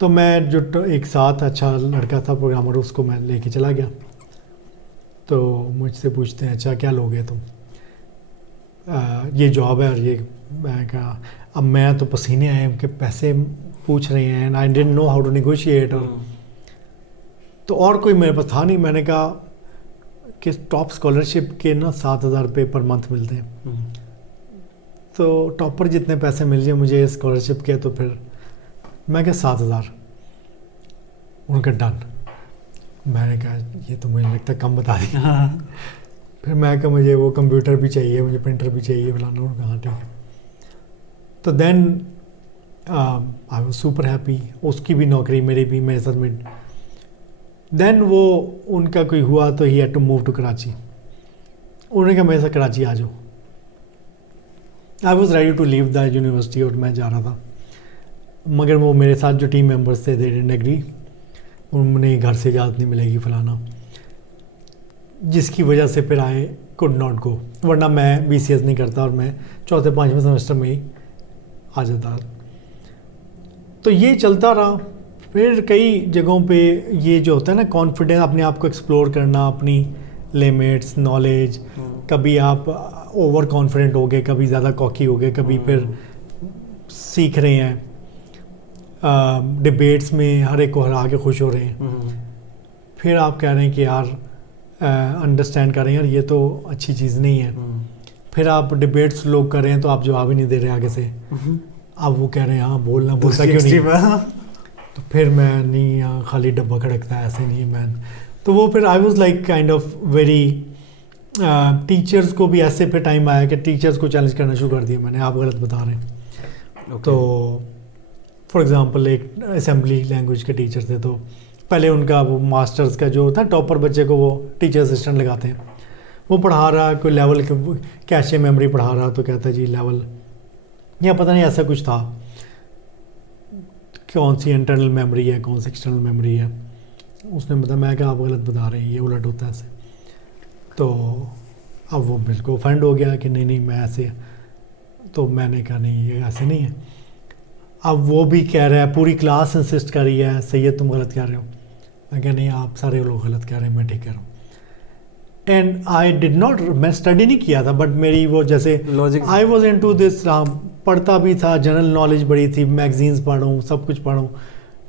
तो मैं जो एक साथ अच्छा लड़का था प्रोग्रामर, उसको मैं लेके चला गया। तो मुझसे पूछते हैं अच्छा क्या लोगे तुम, ये जॉब है और ये, मैं कहा अब मैं तो पसीने आए कि पैसे पूछ रहे हैं, and I didn't know how to negotiate, तो और कोई मेरे पास था नहीं। मैंने कहा कि टॉप स्कॉलरशिप के ना 7,000 रुपये पर मंथ मिलते हैं, तो टॉपर जितने पैसे मिल जाए मुझे स्कॉलरशिप के, तो फिर मैं क्या 7,000, उनका डन। मैंने कहा ये तो मुझे लगता है कम बता दिया। फिर मैं कहा मुझे वो कंप्यूटर भी चाहिए, मुझे प्रिंटर भी चाहिए, फलाना, उनका हाँ ठीक है। तो then I was super happy, उसकी भी नौकरी मेरी भी, मेरे साथ में। देन वो उनका कोई हुआ तो he had to move to Karachi, उन्होंने कहा मेरे साथ कराची आ जाओ। I was ready to leave the university, और मैं जा रहा था, मगर वो मेरे साथ जो टीम मेंबर्स थे दे डिडंट एग्री, उन्हें घर से इजाज़त नहीं मिलेगी फलाना, जिसकी वजह से फिर आई कुड नॉट गो, वरना मैं BCS नहीं करता और मैं 4थे-5वें सेमेस्टर में ही आ जाता। तो ये चलता रहा। फिर कई जगहों पे ये जो होता है ना कॉन्फिडेंस, अपने आप को एक्सप्लोर करना, अपनी लिमिट्स, नॉलेज, कभी आप ओवर कॉन्फिडेंट हो गए, कभी ज़्यादा कॉकी हो गए, कभी फिर सीख रहे हैं, डिबेट्स में हर एक को हरा के खुश हो रहे हैं, फिर आप कह रहे हैं कि यार अंडरस्टैंड कर रहे हैं यार ये तो अच्छी चीज़ नहीं है, फिर आप डिबेट्स लोग कर रहे हैं तो आप जवाब ही नहीं दे रहे आगे से, अब वो कह रहे हैं हाँ बोलना बोलता क्यों नहीं, तो फिर मैं नहीं यहाँ खाली डब्बा खड़कता है, ऐसे नहीं मैं, तो वो फिर I was like kind of very, teachers को भी ऐसे फिर टाइम आया कि टीचर्स को चैलेंज करना शुरू कर दिया मैंने, आप गलत बता रहे हैं। तो फॉर एग्जांपल एक असेंबली लैंग्वेज के टीचर थे, तो पहले उनका वो मास्टर्स का जो होता है टॉपर बच्चे को वो टीचर असिस्टेंट लगाते हैं, वो पढ़ा रहा कोई लेवल कैशे मेमोरी पढ़ा रहा, तो कहता है जी लेवल, या पता नहीं ऐसा कुछ था, कौन सी इंटरनल मेमोरी है कौन सी एक्सटर्नल मेमोरी है, उसने बताया, मैं क्या आप गलत बता रहे हैं, ये उलट होता है ऐसे। तो अब वो बिल्कुल ऑफेंड हो गया कि नहीं नहीं मैं ऐसे, तो मैंने कहा नहीं ये ऐसे नहीं है। अब वो भी कह रहा है, पूरी क्लास इंसिस्ट कर रही है सैयद तुम गलत कह रहे हो, मैं कहा नहीं आप सारे लोग गलत कह रहे हैं, मैं ठीक कह रहा हूँ। एंड आई डिड नॉट, मैं स्टडी नहीं किया था, बट मेरी वो जैसे I was into this, पढ़ता भी था, जनरल नॉलेज बड़ी थी, मैगजीन्स पढ़ूँ सब कुछ पढ़ूँ,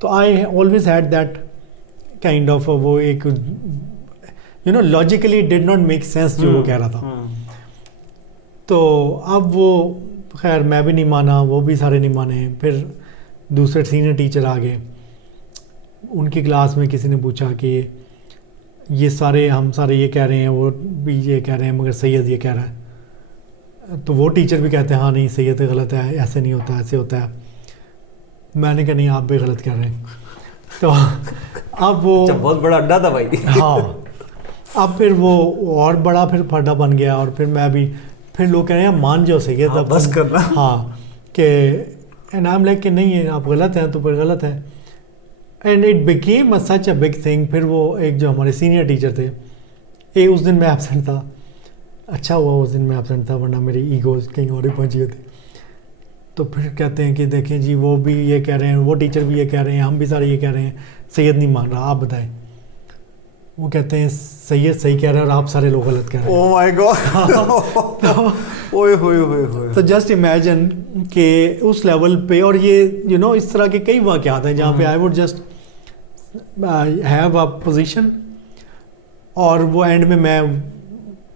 तो I always had that kind of वो एक you know logically did not make sense जो वो कह रहा था। तो अब वो खैर मैं भी नहीं माना, वो भी सारे नहीं माने, फिर दूसरे सीनियर टीचर आ गए, उनकी क्लास में किसी ने पूछा कि ये सारे हम सारे ये कह रहे हैं, वो भी ये कह रहे हैं, मगर सैयद ये कह रहा है, तो वो टीचर भी कहते हैं हाँ नहीं सैयद गलत है, ऐसे नहीं होता ऐसे होता है। मैंने कहा नहीं आप भी गलत कह रहे हैं। तो अब वो बहुत बड़ा अड्डा था भाई। हाँ, अब फिर वो और बड़ा फिर फड्डा बन गया, और फिर मैं भी, फिर लोग कह रहे हैं मान जाओ सैयद, हाँ, बस करना। हाँ कि एंड आई एम लाइक कि नहीं है आप गलत हैं तो फिर गलत है, and it became such a big thing. फिर वो एक जो हमारे सीनियर टीचर थे, उस दिन मैं एब्सेंट था, अच्छा हुआ उस दिन मैं एब्सेंट था, वरना मेरी ईगो कहीं और ही पहुँच गए थे। तो फिर कहते हैं कि देखें जी वो भी ये कह रहे हैं, वो टीचर भी ये कह रहे हैं, हम भी सारे ये कह रहे हैं, सैयद नहीं मान रहा, आप बताएं। वो कहते हैं सैयद सही कह रहे हैं और आप सारे लोग गलत कह रहे हैं। ओह माय गॉड। ओए होए होए होए। तो जस्ट इमेजिन कि उस लेवल पे, और ये यू नो इस तरह के कई वाक़यात हैं जहाँ पे I would just have a position, और वो एंड में मैं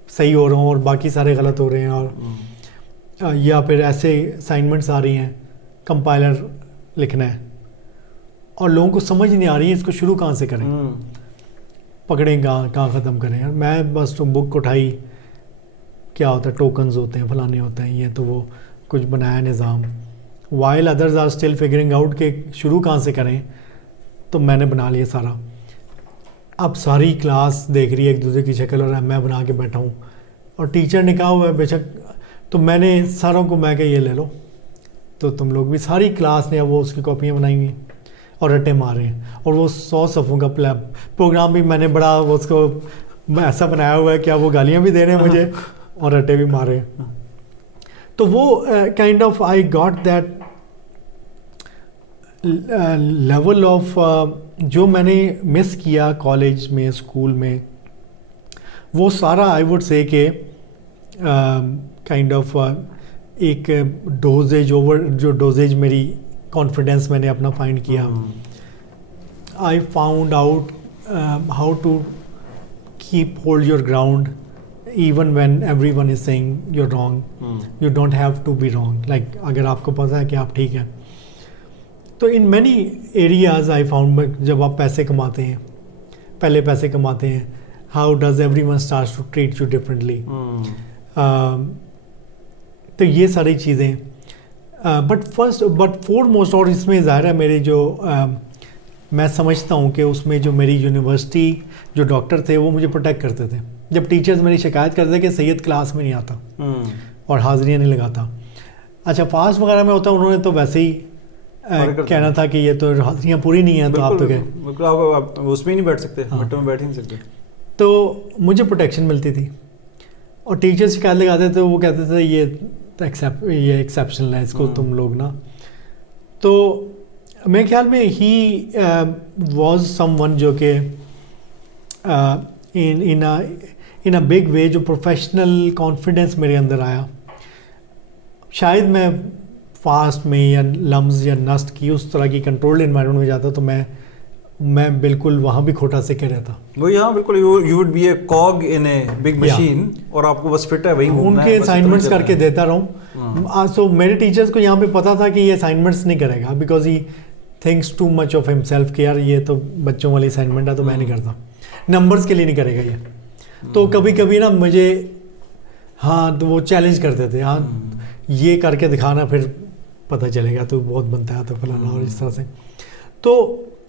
सही हो रहा हूँ और बाकी सारे गलत हो रहे हैं, और या फिर ऐसे असाइनमेंट्स आ रही हैं, कंपाइलर लिखना है और लोगों को समझ नहीं आ रही है इसको शुरू कहाँ से करें, पकड़ें कहाँ ख़त्म करें। और मैं बस तो बुक उठाई, क्या होता है टोकन्स होते हैं फलाने होते हैं ये, तो वो कुछ बनाया Nizam, while others are still figuring out कि शुरू कहाँ से करें, तो मैंने बना लिया सारा। अब सारी क्लास देख रही है एक दूसरे की शक्ल और मैं बना के बैठा हूँ, और टीचर ने कहा हुआ है बेशक, तो मैंने सारों को मैं कहा ये ले लो, तो तुम लोग भी, सारी क्लास ने अब वो उसकी कॉपियाँ बनाई हुई और रट्टे मारे हैं, और वो 100 सफ़ों का प्रोग्राम भी मैंने बड़ा उसको ऐसा बनाया हुआ है कि अब वो गालियाँ भी दे रहे हैं मुझे और रट्टे भी मारे हैं। तो वो kind of I got that level of जो मैंने मिस किया कॉलेज में, स्कूल में, वो सारा आई वुड से कि काइंड ऑफ एक डोजेज ओवर, जो डोजेज मेरी कॉन्फिडेंस मैंने अपना फाइंड किया। I found out how to keep hold your ground even when everyone is saying you're wrong. You don't have to be wrong. Like अगर आपको पता है कि आप ठीक हैं, तो in many areas I found जब आप पैसे कमाते हैं, पहले पैसे कमाते हैं, how does everyone starts to treat you differently. तो ये सारी चीज़ें, बट foremost, और इसमें ज़ाहिर है मेरे जो मैं समझता हूँ कि उसमें जो मेरी यूनिवर्सिटी जो डॉक्टर थे वो मुझे प्रोटेक्ट करते थे। जब टीचर्स मेरी शिकायत करते थे कि सैयद क्लास में नहीं आता और हाज़िरियाँ नहीं लगाता, अच्छा फास्ट वगैरह में होता, उन्होंने तो वैसे ही कहना था कि ये तो हाज़िरियाँ पूरी नहीं हैं, तो आप तो बिल्कुल आप उसमें ही नहीं बैठ सकते, भट्टों में बैठ ही नहीं सकते। तो मुझे प्रोटेक्शन मिलती थी, और टीचर शिकायत लगाते थे, वो कहते थे ये एक्सेप्शनल है, इसको तुम लोग ना। तो मेरे ख्याल में ही वॉज समवन जो कि इन अ बिग वे, जो प्रोफेशनल कॉन्फिडेंस मेरे अंदर आया। शायद मैं फास्ट में या लम्स या नस्ट की उस तरह की कंट्रोल्ड एनवायरनमेंट में जाता, तो मैं बिल्कुल वहाँ भी खोटा सीखे रहता। वो यहाँ बिल्कुल you would be A कॉग in a big machine, और आपको बस फिट है वही उनके असाइनमेंट्स करके देता रहूँ। सो मेरे टीचर्स को यहाँ पे पता था कि ये असाइनमेंट्स नहीं करेगा, because he thinks too much of himself कि यार ये तो बच्चों वाली असाइनमेंट है, तो मैं नहीं करता, नंबर्स के लिए नहीं करेगा ये। तो कभी कभी ना मुझे, हाँ, तो वो चैलेंज करते थे, हाँ ये करके दिखाना, फिर पता चलेगा तो बहुत बनता है, तो फलाना, और इस तरह से। तो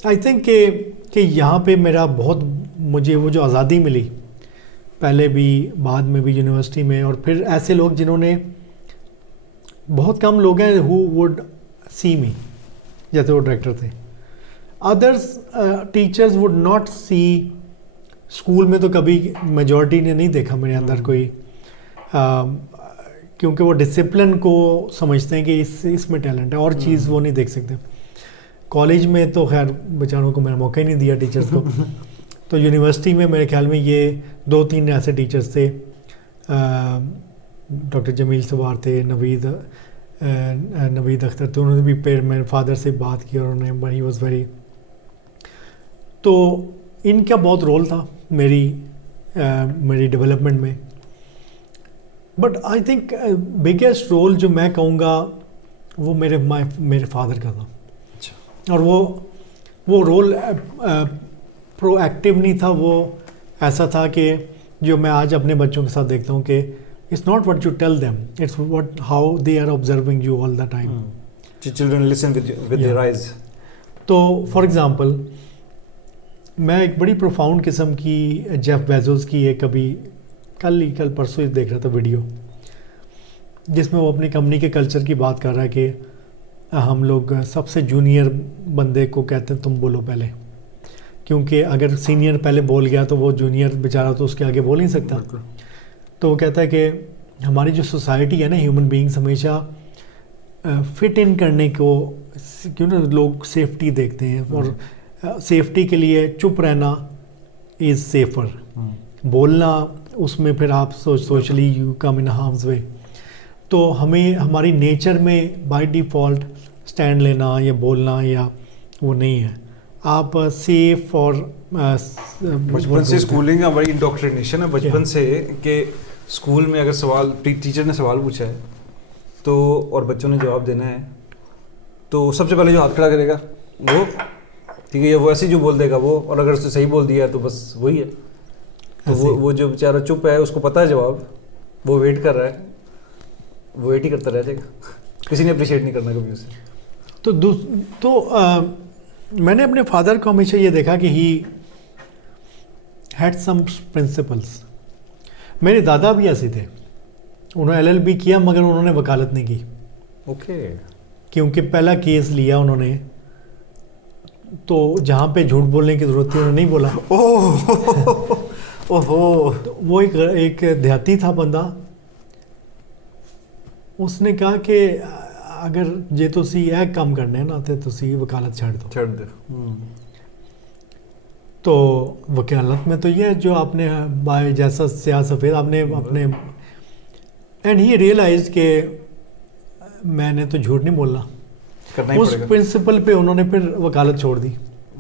आई थिंक कि यहाँ पे मेरा बहुत, मुझे वो जो आज़ादी मिली पहले भी, बाद में भी, यूनिवर्सिटी में, और फिर ऐसे लोग जिन्होंने, बहुत कम लोग हैं हु वुड सी मी, जैसे वो डायरेक्टर थे। Others teachers would not see, school में तो कभी मेजॉरिटी ने नहीं देखा मेरे अंदर कोई, क्योंकि वो डिसिप्लिन को समझते हैं कि इसमें टैलेंट है, और चीज़ वो नहीं देख सकते। कॉलेज में तो खैर बेचारों को मैंने मौका ही नहीं दिया टीचर्स को। तो यूनिवर्सिटी में मेरे ख्याल में ये 2-3 ऐसे टीचर्स थे, डॉक्टर जमील सवार थे, नवीद अख्तर थे, उन्होंने भी मेरे फादर से बात की, और उन्होंने ही वॉज वेरी, तो इनका बहुत रोल था मेरी डेवलपमेंट में। But I think biggest role जो मैं कहूँगा वो मेरे फादर का था। अच्छा। और वो रोल प्रोएक्टिव नहीं था, वो ऐसा था कि जो मैं आज अपने बच्चों के साथ देखता हूँ कि it's not what you tell them, it's what how they are observing you all the time. Children listen with their eyes. तो फॉर एग्जांपल, मैं एक बड़ी प्रोफाउंड किस्म की जेफ बेजोस की एक कल परसों ही देख रहा था वीडियो, जिसमें वो अपनी कंपनी के कल्चर की बात कर रहा है कि हम लोग सबसे जूनियर बंदे को कहते हैं तुम बोलो पहले, क्योंकि अगर सीनियर पहले बोल गया तो वो जूनियर बेचारा तो उसके आगे बोल नहीं सकता। तो वो कहता है कि हमारी जो सोसाइटी है ना, ह्यूमन बीइंग्स हमेशा फिट इन करने को, क्यों ना लोग सेफ्टी देखते हैं, और सेफ्टी के लिए चुप रहना इज़ सेफर, बोलना उसमें फिर आप socially you come in harm's way. तो हमें हमारी नेचर में बाय डिफ़ॉल्ट स्टैंड लेना या बोलना या वो नहीं है, आप सेफ और बचपन से स्कूलिंग का बड़ी इंडोक्ट्रिनेशन है बचपन से, कि स्कूल में अगर टीचर ने सवाल पूछा है तो, और बच्चों ने जवाब देना है, तो सबसे पहले जो हाथ खड़ा करेगा वो, ठीक है, वो ऐसे ही जो बोल देगा वो, और अगर उसने सही बोल दिया तो बस वही है। तो वो जो बेचारा चुप है, उसको पता है जवाब, वो वेट कर रहा है, वो वेट ही करता रह जाएगा, किसी ने अप्रिशिएट नहीं करना कभी उसे। मैंने अपने फादर को हमेशा ये देखा कि ही हैड सम प्रिंसिपल्स। मेरे दादा भी ऐसे थे, उन्होंने एलएलबी किया मगर उन्होंने वकालत नहीं की। ओके। क्योंकि पहला केस लिया उन्होंने तो जहाँ पे झूठ बोलने की ज़रूरत थी उन्होंने नहीं बोला। ओहो। तो वो एक देहाती था बंदा, उसने कहा कि अगर जे तुसी यह काम करने ना तो तुसी वकालत छड़ दो। तो वकालत में तो ये जो आपने बाय जैसा स्याह सफ़ेद आपने अपने एंड ही रियलाइज के मैंने तो झूठ नहीं बोलना, उस प्रिंसिपल पे उन्होंने फिर वकालत छोड़ दी।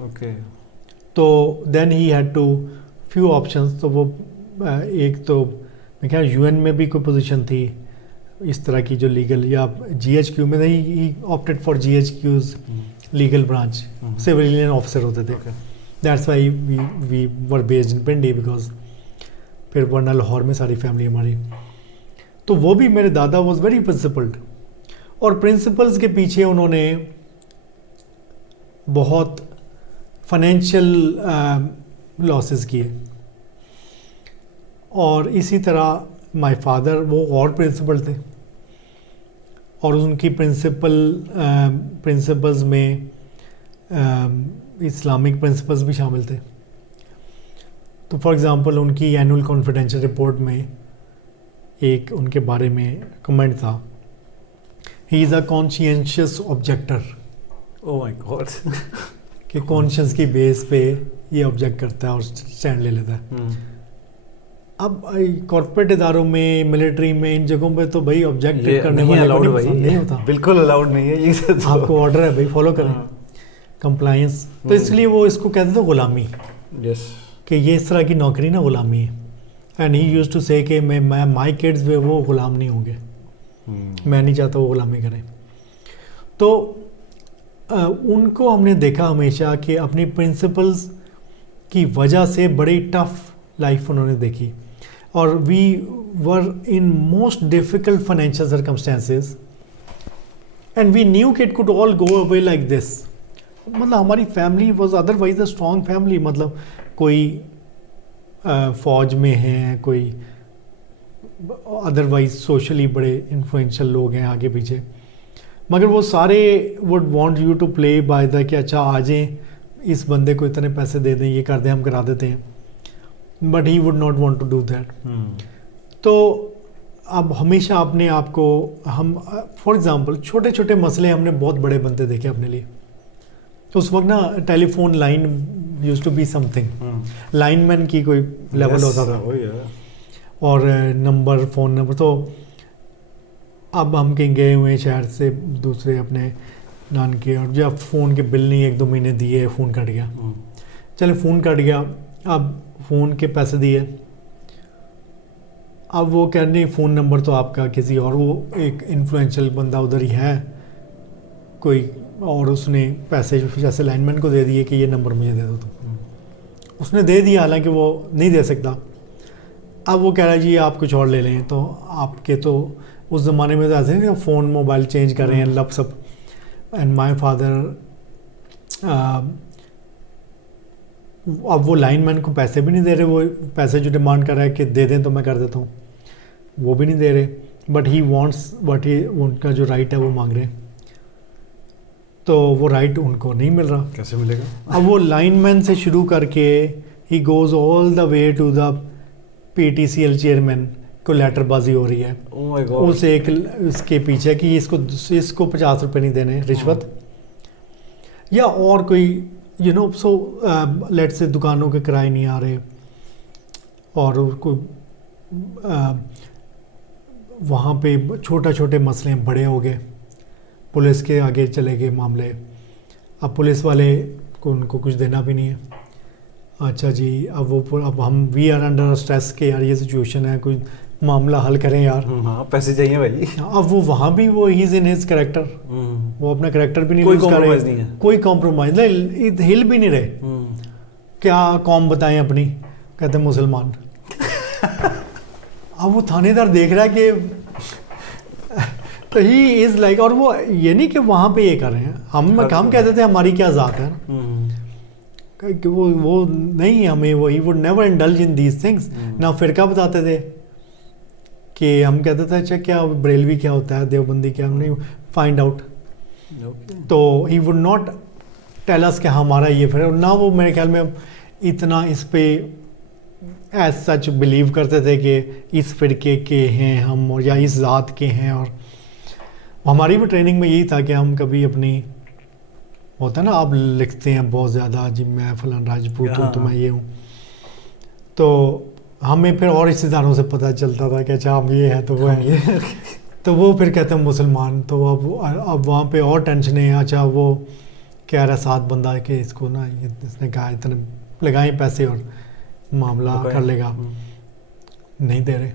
ओके। तो then he had too few options. तो वो एक तो मैं क्या यूएन में भी कोई पोजीशन थी इस तरह की जो लीगल, या जीएचक्यू में he opted for GHQ's legal branch, civilian officer होते थे। That's why we were based in Pindi because फिर वरना लाहौर में सारी फैमिली हमारी। तो वो भी मेरे दादा वॉज वेरी प्रिंसिपल्ड, और प्रिंसिपल्स के पीछे उन्होंने बहुत फाइनेंशियल लॉसेस किए। और इसी तरह माय फादर वो और प्रिंसिपल थे, और उनकी प्रिंसिपल्स में इस्लामिक प्रिंसिपल्स भी शामिल थे। तो फॉर एग्ज़ाम्पल उनकी एनुअल कॉन्फिडेंशियल रिपोर्ट में एक उनके बारे में कमेंट था, he is a conscientious objector. Oh my god. कि कॉन्शियस की बेस पे ये ऑब्जेक्ट करता है और स्टैंड ले लेता है। अब कॉर्पोरेट इदारों में, मिलिट्री में, इन जगहों पे तो भाई ऑब्जेक्ट करने वाले अलाउड भाई नहीं होता, बिल्कुल अलाउड नहीं है ये। आपको ऑर्डर है भाई, फॉलो करें कंप्लायंस। तो इसलिए वो इसको कहते थे गुलामी। यस। कि ये इस तरह की नौकरी ना गुलामी है। एंड ही यूज्ड टू से कि मैं माय किड्स वे वो गुलाम नहीं होंगे, मैं नहीं चाहता वो गुलामी करें। तो उनको हमने देखा हमेशा कि अपनी प्रिंसिपल्स की वजह से बड़ी टफ लाइफ उन्होंने देखी, और we were in most difficult financial circumstances and we knew कि it could all go away like this. मतलब हमारी family was otherwise a strong family, मतलब कोई फ़ौज में हैं, कोई अदरवाइज सोशली बड़े इन्फ्लुएंशियल लोग हैं आगे पीछे, मगर वो सारे would want you to play by the कि अच्छा आ जाएं, इस बंदे को इतने पैसे दे दें, ये कर दें, हम करा देते हैं, but he would not want to do that. तो अब हमेशा अपने आप को हम फॉर एग्ज़ाम्पल छोटे छोटे मसले हमने बहुत बड़े बनते देखे अपने लिए। उस वक्त ना telephone line used to be something, lineman की कोई लेवल होता था, और नंबर, फ़ोन नंबर। तो अब हम कहीं गए हुए हैं शहर से दूसरे अपने नान के, और जब फ़ोन के बिल नहीं 1-2 महीने दिए, फ़ोन कट गया। चले फ़ोन कट गया, अब फ़ोन के पैसे दिए, अब वो कह रहे फ़ोन नंबर तो आपका किसी और, वो एक इन्फ्लुएंशियल बंदा उधर ही है कोई, और उसने पैसे जैसे लाइनमैन को दे दिए कि ये नंबर मुझे दे दो तुम। उसने दे दिया, हालांकि वो नहीं दे सकता। अब वो कह रहा है जी आप कुछ और ले लें, तो आपके तो उस ज़माने में तो ऐसे नहीं फ़ोन मोबाइल चेंज कर रहे हैं लब सब। एंड माय फादर अब वो लाइनमैन को पैसे भी नहीं दे रहे, वो पैसे जो डिमांड कर रहा है कि दे दें तो मैं कर देता हूँ, वो भी नहीं दे रहे, but he wants but he उनका जो राइट है वो मांग रहे हैं। तो वो राइट उनको नहीं मिल रहा, कैसे मिलेगा? अब वो लाइनमैन से शुरू करके he goes all the way to the PTCL chairman को लेटरबाजी हो रही है। oh my God. उस एक इसके पीछे कि इसको 50 रुपये नहीं देने रिश्वत, या और कोई यू नो, सो लेट से दुकानों के किराए नहीं आ रहे, और कोई वहाँ पे छोटे मसले बड़े हो गए, पुलिस के आगे चले गए मामले। अब पुलिस वाले को उनको कुछ देना भी नहीं है। अच्छा जी, अब हम वी आर अंडर स्ट्रेस के यार ये सिचुएशन है, कोई मामला हल करें यार। हाँ, पैसे चाहिए भाई। अब वो वहाँ भी वो he is in his character, वो अपना कैरेक्टर भी नहीं, कोई कॉम्प्रोमाइज नहीं है, कोई कॉम्प्रोमाइज नहीं, हिल भी नहीं रहे। क्या कौम बताएं अपनी, कहते मुसलमान। अब वो थानेदार देख रहा है कि तो ही इज़ लाइक, और वो ये नहीं कि वहाँ पे ये कर रहे हैं, हम कहते थे हमारी क्या ज़ात है ना, कि वो नहीं, हमें वो he would never indulge in these things ना। फ़िरका बताते थे कि हम कहते थे अच्छा क्या बरेलवी क्या होता है, देवबंदी क्या, हमने फाइंड आउट। तो he would not tell us कि हमारा ये फिर ना, वो मेरे ख्याल में इतना इस पे एज सच बिलीव करते थे कि इस फिरके के हैं हम, और या इस ज़ात के हैं। और हमारी भी ट्रेनिंग में यही था कि हम कभी अपनी, होता है ना आप लिखते हैं बहुत ज़्यादा जी मैं फलां राजपूत हूँ तो मैं ये हूँ, तो हमें फिर और रिश्तेदारों से पता चलता था कि अच्छा हम ये हैं तो वो है तो वो फिर कहते हैं मुसलमान। तो अब वहाँ पे और टेंशन है, अच्छा वो कह रहा 7 बंदा कि इसको ना इसने कहा इतने लगाए पैसे और मामला कर लेगा, नहीं दे रहे।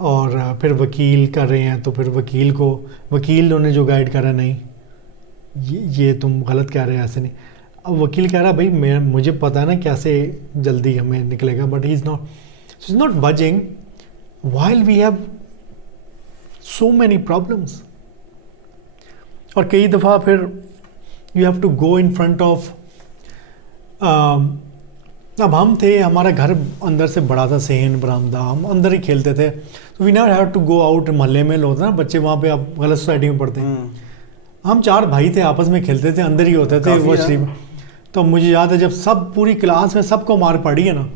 और फिर वकील कर रहे हैं, तो फिर वकील उन्हें जो गाइड कर रहा है, नहीं ये तुम गलत कह रहे हैं, ऐसे नहीं। अब वकील कह रहा भाई मुझे पता है ना कैसे जल्दी हमें निकलेगा, but he is not budging while we have so many problems. और कई दफ़ा फिर you have to go in front of, अब हम थे, हमारा घर अंदर से बड़ा था, सेहन बरामदा, हम अंदर ही खेलते थे, तो we never have to go out. मोहल्ले में लोग ना बच्चे वहाँ पे, आप गलत सोसाइटी में पढ़ते हैं, हम 4 भाई थे, आपस में खेलते थे, अंदर ही होते थे वो शरीफ। तो मुझे याद है जब सब पूरी क्लास में सबको मार पड़ी है ना,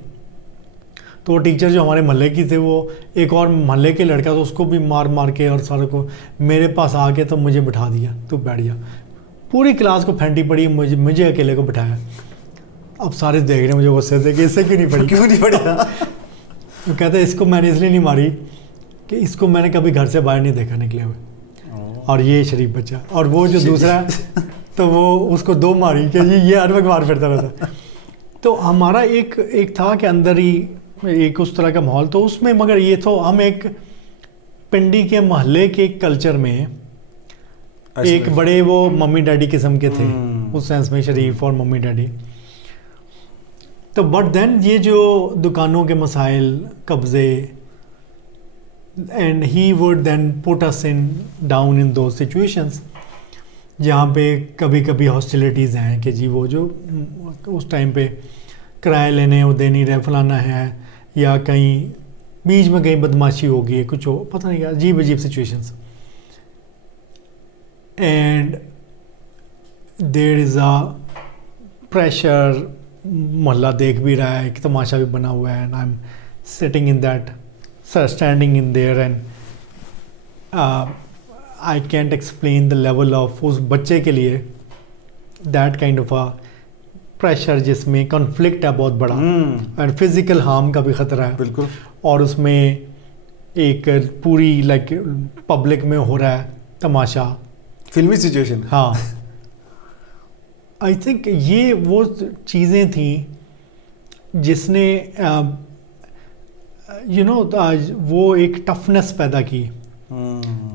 तो वो टीचर जो हमारे मोहल्ले की थे, वो एक और मोहल्ले के लड़का, तो उसको भी मार के और सारे को मेरे पास आके तो मुझे बिठा दिया, तू बैठ जा। पूरी क्लास को फेंटी पड़ी, मुझे अकेले को बिठाया। अब सारे देख रहे हैं मुझे गुस्से से कि इससे क्यों नहीं पड़ी, क्यों नहीं पड़ी तो कहते इसको मैंने इसलिए नहीं मारी कि इसको मैंने कभी घर से बाहर नहीं देखा निकले हुए, और ये शरीफ बच्चा। और वो जो दूसरा तो वो उसको 2 मारी कि ये हर वक्त मार फिरता रहता। तो हमारा एक था कि अंदर ही एक उस तरह का माहौल, तो उसमें मगर ये तो हम एक पिंडी के मोहल्ले के कल्चर में एक बड़े वो मम्मी डैडी किस्म के थे उस सेंस में, शरीफ और मम्मी डैडी। तो बट देन ये जो दुकानों के मसाइल, कब्ज़े, and he would then put us in down in दो सिचुएशंस जहाँ पे कभी कभी हॉस्टिलिटीज़ हैं कि जी वो जो उस टाइम पे किराया लेने वो दे नहीं रहे, फलाना है, या कहीं बीच में कहीं बदमाशी हो गई है, कुछ हो, पता नहीं क्या अजीब अजीब situations. And there is a pressure, मोहल्ला देख भी रहा है, एक तमाशा भी बना हुआ है, and I am sitting in that, standing in their, and I can't explain the level of उस बच्चे के लिए that kind of a pressure जिसमें कॉन्फ्लिक्ट है बहुत बड़ा, एंड फिजिकल हार्म का भी ख़तरा है बिल्कुल, और उसमें एक पूरी लाइक पब्लिक में हो रहा है तमाशा, फिल्मी सिचुएशन। हाँ, आई थिंक ये वो चीज़ें थी जिसने यू नो वो एक टफनेस पैदा की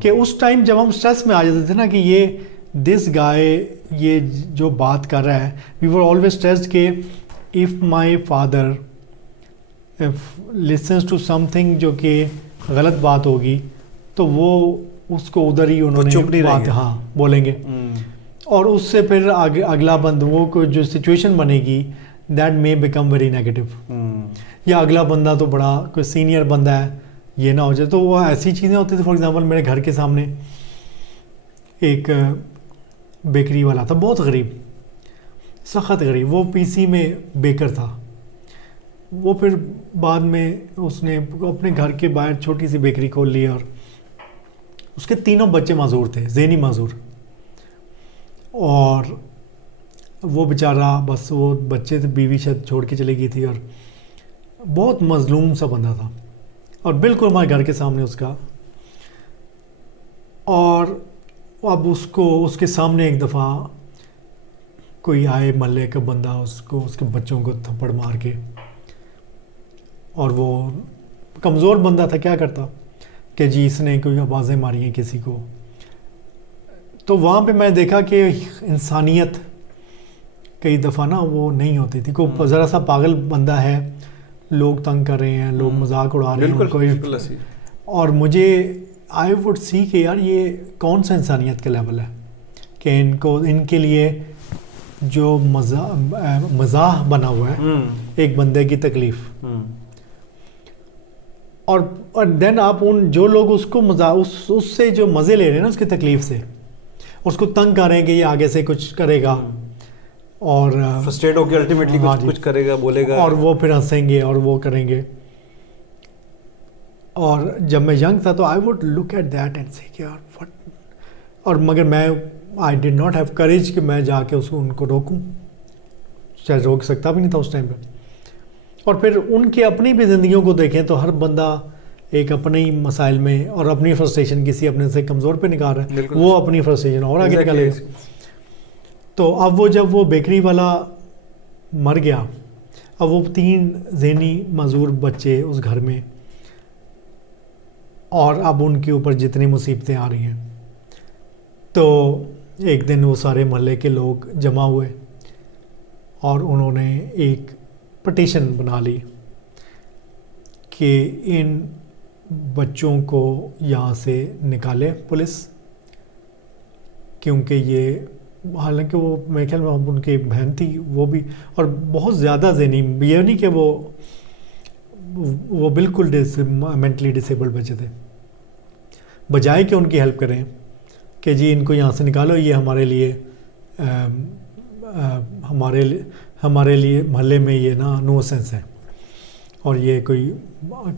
कि उस टाइम जब हम स्ट्रेस में आ जाते थे ना कि ये दिस गाय ये जो बात कर रहा है, वी वर ऑलवेज स्ट्रेस्ड के if my father listens to something जो कि गलत बात होगी तो वो उसको उधर ही उन्होंने बात हाँ बोलेंगे, और उससे फिर अगला बंद वो कोई जो सिचुएशन बनेगी that may become very negative, या अगला बंदा तो बड़ा कोई सीनियर बंदा है ये ना हो जाए। तो वो ऐसी चीज़ें होती थी। फॉर एग्जांपल मेरे घर के सामने एक बेकरी वाला था, बहुत गरीब, सख्त गरीब, वो पीसी में बेकर था। वो फिर बाद में उसने अपने घर के बाहर छोटी सी बेकरी खोल ली और उसके 3 बच्चे माजूर थे, ज़हनी माजूर, और वो बेचारा बस वो बच्चे थे, बीवी शायद छोड़ के चली गई थी, और बहुत मजलूम सा बंदा था, और बिल्कुल हमारे घर के सामने उसका। और अब उसको उसके सामने एक दफ़ा कोई आए मोहल्ले का बंदा, उसको उसके बच्चों को थप्पड़ मार के, और वो कमज़ोर बंदा था, क्या करता कि जी इसने कोई आवाज़ें मारी हैं किसी को। तो वहाँ पे मैं देखा कि इंसानियत कई दफ़ा ना वो नहीं होती थी। कोई ज़रा सा पागल बंदा है, लोग तंग कर रहे हैं, लोग मजाक उड़ा रहे हैं कोई, और मुझे आई वुड सी कि यार ये कौन सा इंसानियत का लेवल है कि इनके लिए जो मज़ाह बना हुआ है एक बंदे की तकलीफ, और देन आप उन जो लोग उसको उससे जो मज़े ले रहे हैं ना उसकी तकलीफ से, उसको तंग कर रहे हैं कि ये आगे से कुछ करेगा और फ्रस्ट्रेट होकर अल्टीमेटली कुछ करेगा, बोलेगा, और वो फिर हंसेंगे और वो करेंगे। और जब मैं यंग था तो I would look at that and से यार व्हाट, और मगर मैं आई डिड नॉट हैव करेज कि मैं जाके उनको रोकूं, शायद रोक सकता भी नहीं था उस टाइम पे। और फिर उनकी अपनी भी ज़िंदगियों को देखें तो हर बंदा एक अपने ही मसाइल में और अपनी फ्रस्ट्रेशन किसी अपने से कमज़ोर पे निकाल रहा है, वो अपनी फ्रस्ट्रेशन और आगे निकालेगा। तो अब वो जब वो बेकरी वाला मर गया, अब वो 3 ज़हनी माजूर बच्चे उस घर में, और अब उनके ऊपर जितनी मुसीबतें आ रही हैं, तो एक दिन वो सारे मोहल्ले के लोग जमा हुए और उन्होंने एक पटिशन बना ली कि इन बच्चों को यहाँ से निकाले पुलिस, क्योंकि ये, हालांकि वो मेरे ख्याल में उनकी बहन थी वो भी, और बहुत ज़्यादा ज़हनी, ये नहीं कि वो बिल्कुल मेंटली डिसेबल्ड बच्चे थे, बजाय कि उनकी हेल्प करें कि जी इनको यहाँ से निकालो, ये हमारे लिए मोहल्ले में ये ना नुसेंस है, और ये कोई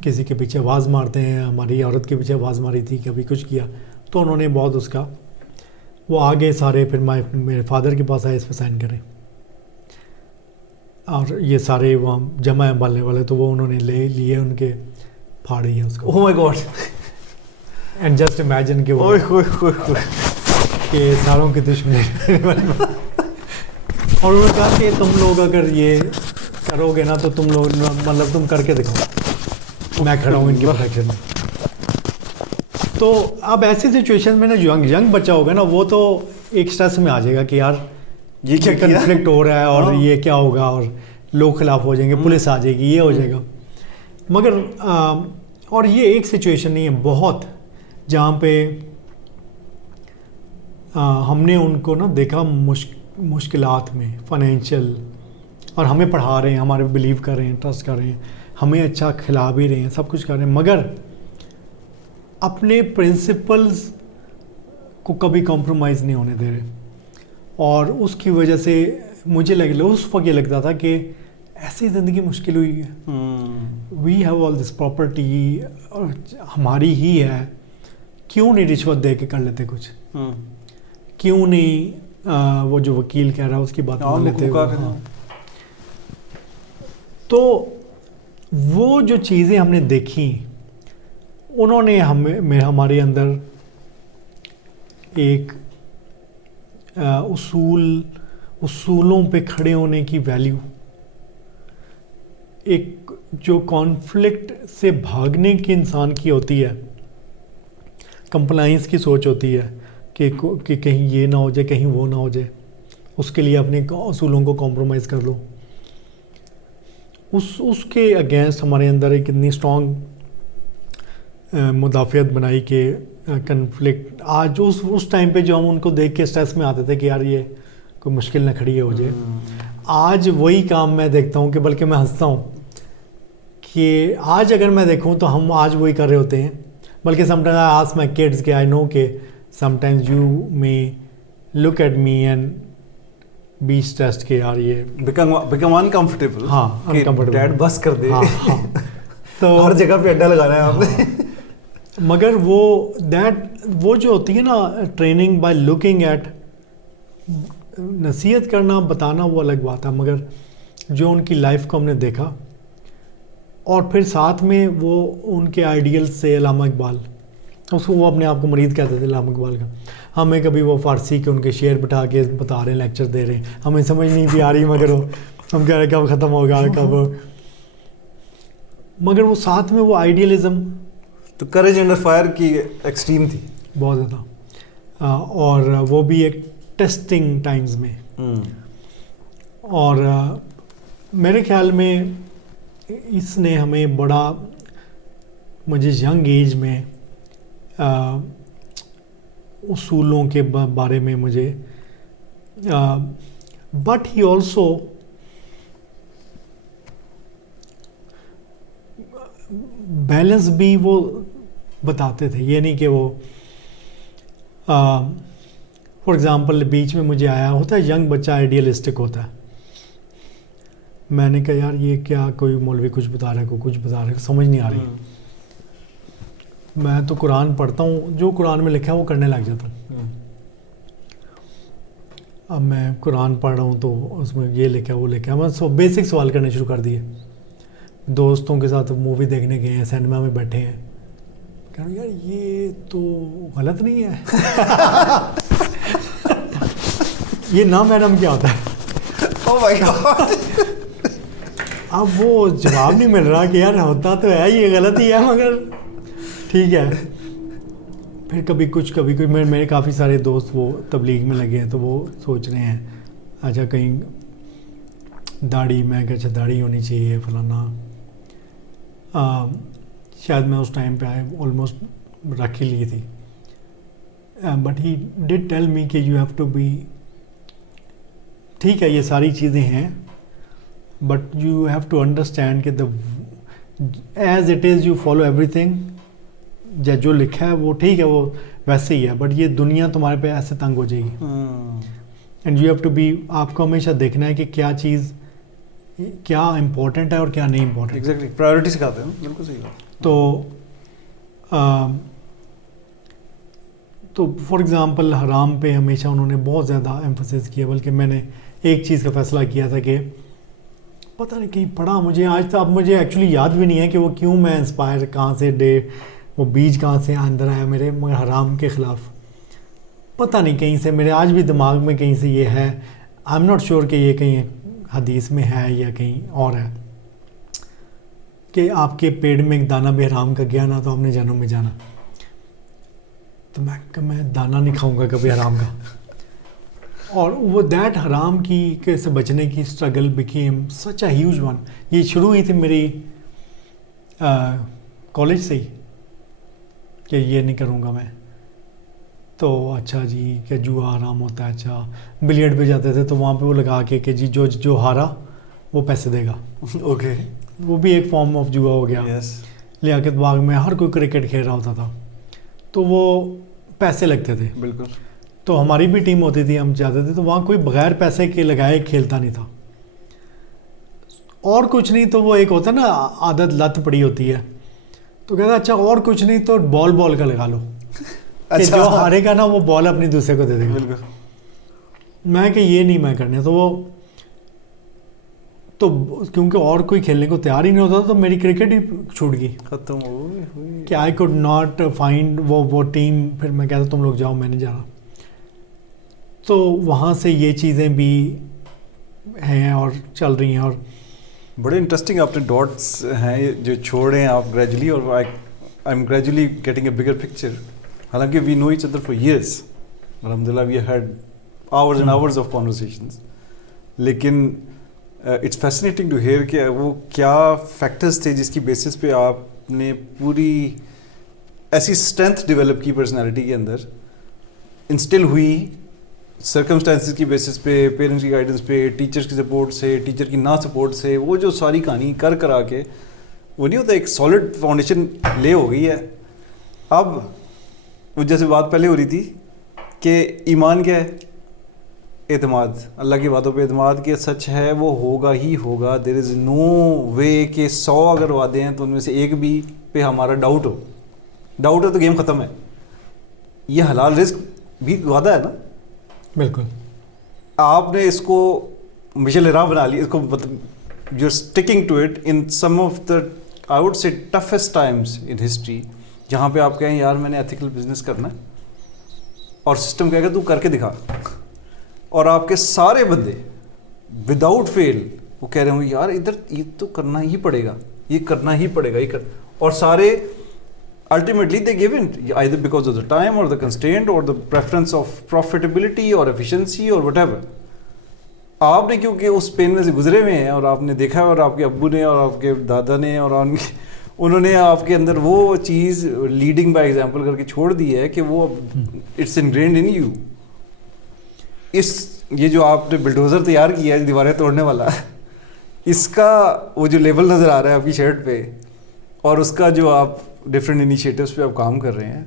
किसी के पीछे आवाज़ मारते हैं, हमारी औरत के पीछे आवाज़ मारी थी, कभी कुछ किया, तो उन्होंने बहुत उसका वो आगे सारे फिर मेरे फादर के पास आए इस पर साइन करें, और ये सारे वहाँ जमा है बालने वाले, तो वो उन्होंने ले लिए, उनके फाड़ दिया उसको। ओह my God. And just imagine कि वो कि सारों की दुश्मनी और उन्होंने कहा कि तुम लोग अगर ये करोगे ना तो तुम लोग मतलब तुम करके दिखाओ, मैं खड़ा हूँ इनकी प्रोटेक्शन में। तो अब ऐसी सिचुएशन में ना जो यंग बच्चा होगा ना, वो तो एक स्ट्रेस में आ जाएगा कि यार ये क्या कन्फ्लिक्ट हो रहा है और ये क्या होगा, और लोग खिलाफ हो जाएंगे, पुलिस आ जाएगी, ये हो जाएगा। मगर और ये एक सिचुएशन नहीं है, बहुत, जहाँ पे हमने उनको ना देखा मुश्किलात में, फाइनेंशियल, और हमें पढ़ा रहे हैं, हमारे बिलीव कर रहे हैं, ट्रस्ट कर रहे हैं, हमें अच्छा खिला भी रहे हैं, सब कुछ कर रहे हैं, मगर अपने प्रिंसिपल्स को कभी कॉम्प्रोमाइज़ नहीं होने दे रहे। और उसकी वजह से मुझे उस वक्त ये लगता था कि ऐसी ज़िंदगी मुश्किल हुई है, we have all this property, हमारी ही है, क्यों नहीं रिश्वत दे के कर लेते कुछ, क्यों नहीं वो जो वकील कह रहा है उसकी बात मान लेते हो। तो वो जो चीज़ें हमने देखी, उन्होंने हमारे अंदर एक उसूलों पे खड़े होने की वैल्यू, एक जो कॉन्फ्लिक्ट से भागने की इंसान की होती है, कंप्लाइंस की सोच होती है कि कहीं ये ना हो जाए, कहीं वो ना हो जाए, उसके लिए अपने उसूलों को कॉम्प्रोमाइज़ कर लो। उसके अगेंस्ट हमारे अंदर एक इतनी स्ट्रॉन्ग मुदाफ़ियत बनाई कि कन्फ्लिक्ट, आज उस टाइम पे जो हम उनको देख के स्ट्रेस में आते थे कि यार ये कोई मुश्किल ना खड़ी हो जाए, आज वही काम मैं देखता हूँ कि बल्कि मैं हंसता हूँ कि आज अगर मैं देखूँ तो हम आज वही कर रहे होते हैं। बल्कि sometimes I ask my kids कि आई नो कि sometimes you may look at me and B stressed कि यार ये बिकम अनकंफर्टेबल। हाँ, अनकंफर्टेबल, डैड बस कर दे। हाँ, हाँ। तो हर जगह पे अड्डा लगाना है आपने। मगर वो जो होती है ना ट्रेनिंग बाय लुकिंग एट, नसीहत करना, बताना वो अलग बात है, मगर जो उनकी लाइफ को हमने देखा, और फिर साथ में वो उनके आइडियल से अल्लामा इकबाल, उसको वो अपने आप को मरीद कहते थे अल्लामा इकबाल का, हमें कभी वो फ़ारसी के उनके शेर बिठा के बता रहे हैं, लेक्चर दे रहे हैं, हमें समझ नहीं भी आ रही, मगर वो हम कह रहे कब ख़त्म होगा कब, मगर वो साथ में वो आइडियलिज़म, तो करेज अंडर फायर की एक्सट्रीम थी बहुत ज़्यादा, और वो भी एक टेस्टिंग टाइम्स में। और मेरे ख्याल में इसने हमें बड़ा, मुझे यंग एज में उसूलों के बारे में मुझे, बट ही ऑल्सो बैलेंस भी वो बताते थे। ये नहीं कि वो फॉर एग्ज़ाम्पल बीच में मुझे आया होता है, यंग बच्चा आइडियलिस्टिक होता है, मैंने कहा यार ये क्या, कोई मौलवी कुछ बता रहा है, कोई कुछ बता रहा है, समझ नहीं आ रही। मैं तो कुरान पढ़ता हूँ, जो कुरान में लिखा है वो करने लग जाता हूँ। अब मैं कुरान पढ़ रहा हूँ तो उसमें ये लिखा है वो लिखा है, मैं बेसिक सवाल करने शुरू कर दिए। दोस्तों के साथ मूवी देखने गए हैं, सिनेमा में बैठे हैं, कह रहा यार ये तो गलत नहीं है। ये ना मैडम क्या होता है? ओह माय गॉड। अब वो जवाब नहीं मिल रहा कि यार होता तो है, ये गलत ही है मगर ठीक है। फिर कभी कुछ मेरे काफ़ी सारे दोस्त वो तबलीग में लगे हैं, तो वो सोच रहे हैं अच्छा कहीं दाढ़ी, मैं अच्छा दाढ़ी होनी चाहिए फलाना। शायद मैं उस टाइम पे ऑलमोस्ट रख ही ली थी, but he did tell me कि यू हैव टू बी, ठीक है ये सारी चीज़ें हैं, but you have to understand कि the as it is you follow everything, जो लिखा है वो ठीक है, वो वैसे ही है, बट ये दुनिया तुम्हारे पे ऐसे तंग हो जाएगी। And you have to be, आपको हमेशा देखना है कि क्या चीज़ क्या इम्पोर्टेंट है और क्या नहीं इम्पोर्टेंट। एग्जैक्टली, प्रायोरिटी सिखाते हैं, बिल्कुल सही बात। तो फॉर एग्ज़ाम्पल हराम पे हमेशा उन्होंने बहुत ज़्यादा एम्फोसिस किया, बल्कि मैंने एक चीज़ का फ़ैसला किया था कि पता नहीं कहीं पढ़ा, मुझे आज तक, अब मुझे एक्चुअली याद भी नहीं है कि वो क्यों मैं इंस्पायर, कहाँ से वो बीज कहाँ से अंदर आया मेरे, मगर हराम के ख़िलाफ़ पता नहीं कहीं से मेरे आज भी दिमाग में कहीं से ये है। आई एम नॉट श्योर कि ये कहीं हदीस में है या कहीं और है कि आपके पेड़ में एक दाना भी हराम का गया ना तो आपने जन्म में जाना। तो मैं दाना नहीं खाऊंगा कभी हराम का। और वो दैट हराम की कैसे बचने की struggle became such a huge one. ये शुरू हुई थी मेरी कॉलेज से ही कि ये नहीं करूँगा मैं। तो अच्छा जी कि जुआ हराम होता है, अच्छा बिलियर्ड पे जाते थे तो वहाँ पे वो लगा के कि जी जो हारा वो पैसे देगा। ओके, वो भी एक फॉर्म ऑफ जुआ हो गया। यस। लियाकत बाग में हर कोई क्रिकेट खेल रहा होता था तो वो पैसे लगते थे। बिल्कुल। तो हमारी भी टीम होती थी, हम जाते थे तो वहाँ कोई बगैर पैसे के लगाए खेलता नहीं था। और कुछ नहीं तो वो एक होता है ना आदत, लत पड़ी होती है, तो कहता अच्छा और कुछ नहीं तो बॉल का लगा लो कि अच्छा। जो हारेगा ना वो बॉल अपनी दूसरे को दे देगा। बिल्कुल। मैं कि ये नहीं मैं करने, तो वो तो क्योंकि और कोई खेलने को तैयार ही नहीं होता तो मेरी क्रिकेट ही छूट गई, खत्म हो गई कि आई कुड नॉट फाइंड वो टीम। फिर मैं कहता तुम लोग जाओ, मैं नहीं जा रहा। तो वहाँ से ये चीज़ें भी हैं और चल रही हैं। और बड़े इंटरेस्टिंग आपने डॉट्स हैं जो छोड़े हैं आप ग्रेजुअली, और I am gradually getting a bigger picture. हालांकि we know each other for years, अल्हम्दुलिल्लाह we had hours and hours of conversations, लेकिन इट्स फैसिनेटिंग टू हियर कि वो क्या फैक्टर्स थे जिसकी बेसिस पे आपने पूरी ऐसी स्ट्रेंथ डेवलप की पर्सनालिटी के अंदर, इंस्टिल हुई सर्कमस्टांसिस की बेसिस पे, पेरेंट्स की गाइडेंस पे, टीचर्स की सपोर्ट से, टीचर की ना सपोर्ट से, वो जो सारी कहानी कर आके वो नहीं होता, एक सॉलिड फाउंडेशन ले हो गई है। अब वो जैसे बात पहले हो रही थी कि ईमान क्या है, एतमाद, अल्लाह की बातों पे एतमाद कि सच है वो होगा ही होगा। देयर इज़ नो वे कि 100 अगर वादे हैं तो उनमें से एक भी पे हमारा डाउट हो तो गेम ख़त्म है। ये हलाल रिस्क भी वादा है ना। बिल्कुल आपने इसको मिशेल राह बना लिया, इसको मतलब you are sticking to it in some of the I would say toughest times in history, जहाँ पे आप कहें यार मैंने एथिकल बिजनेस करना है और सिस्टम कहेगा तू करके दिखा, और आपके सारे बंदे विदाउट फेल वो कह रहे होंगे यार इधर ये तो करना ही पड़ेगा, ये करना ही पड़ेगा, ये कर, और सारे ultimately they give in either because of the time or the constraint or the preference of profitability or efficiency or whatever. आपने क्योंकि उस पेन में से गुजरे हुए हैं और आपने देखा है, और आपके अब्बू ने और आपके दादा ने और उन्होंने आपके अंदर वो चीज़ लीडिंग बाय एग्जांपल करके छोड़ दी है कि वो इट्स इनग्रेन्ड इन यू। ये जो आपने बिल्डोजर तैयार किया है दीवारें तोड़ने वाला, इसका वो जो लेवल नज़र आ रहा है आपकी शर्ट पे, और उसका जो आप डिफरेंट इनिशिएटिव्स पे आप काम कर रहे हैं,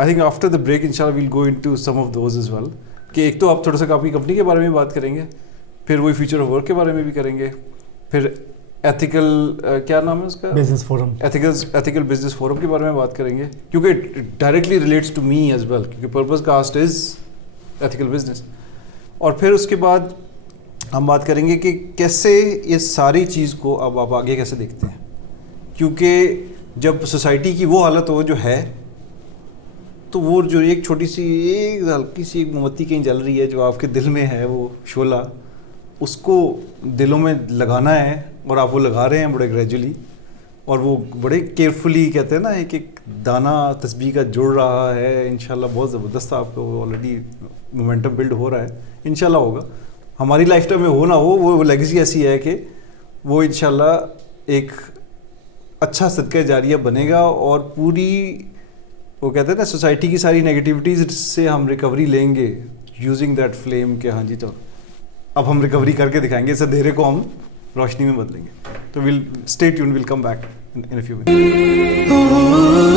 I think after the break इंशाल्लाह we'll go into some of those as well. कि एक तो आप थोड़ा सा आपकी कंपनी के बारे में बात करेंगे, फिर वही फ्यूचर ऑफ वर्क के बारे में भी करेंगे, फिर एथिकल क्या नाम है उसका, business forum, ethical business forum के बारे में बात करेंगे, क्योंकि it directly relates to me as well, क्योंकि purpose cast is ethical business. और फिर उसके बाद हम बात करेंगे कि कैसे ये सारी चीज़ को अब आप आगे कैसे देखते हैं, क्योंकि जब सोसाइटी की वो हालत हो जो है, तो वो जो एक छोटी सी एक हल्की सी एक मोमबत्ती कहीं जल रही है जो आपके दिल में है, वो शोला, उसको दिलों में लगाना है, और आप वो लगा रहे हैं बड़े ग्रेजुअली, और वो बड़े केयरफुली कहते हैं ना, एक एक दाना तस्बीह का जुड़ रहा है। इंशाल्लाह बहुत ज़बरदस्त आपको ऑलरेडी मोमेंटम बिल्ड हो रहा है, इंशाल्लाह होगा। हमारी लाइफ टाइम में हो ना हो, वो लेगेसी ऐसी है कि वो इंशाल्लाह एक अच्छा सदका जारिया बनेगा, और पूरी वो कहते हैं ना सोसाइटी की सारी नेगेटिविटीज़ से हम रिकवरी लेंगे यूजिंग दैट फ्लेम के हाँ जी, तो अब हम रिकवरी करके दिखाएंगे, इस अंधेरे को हम रोशनी में बदलेंगे। तो will stay tuned, will come back in a few minutes.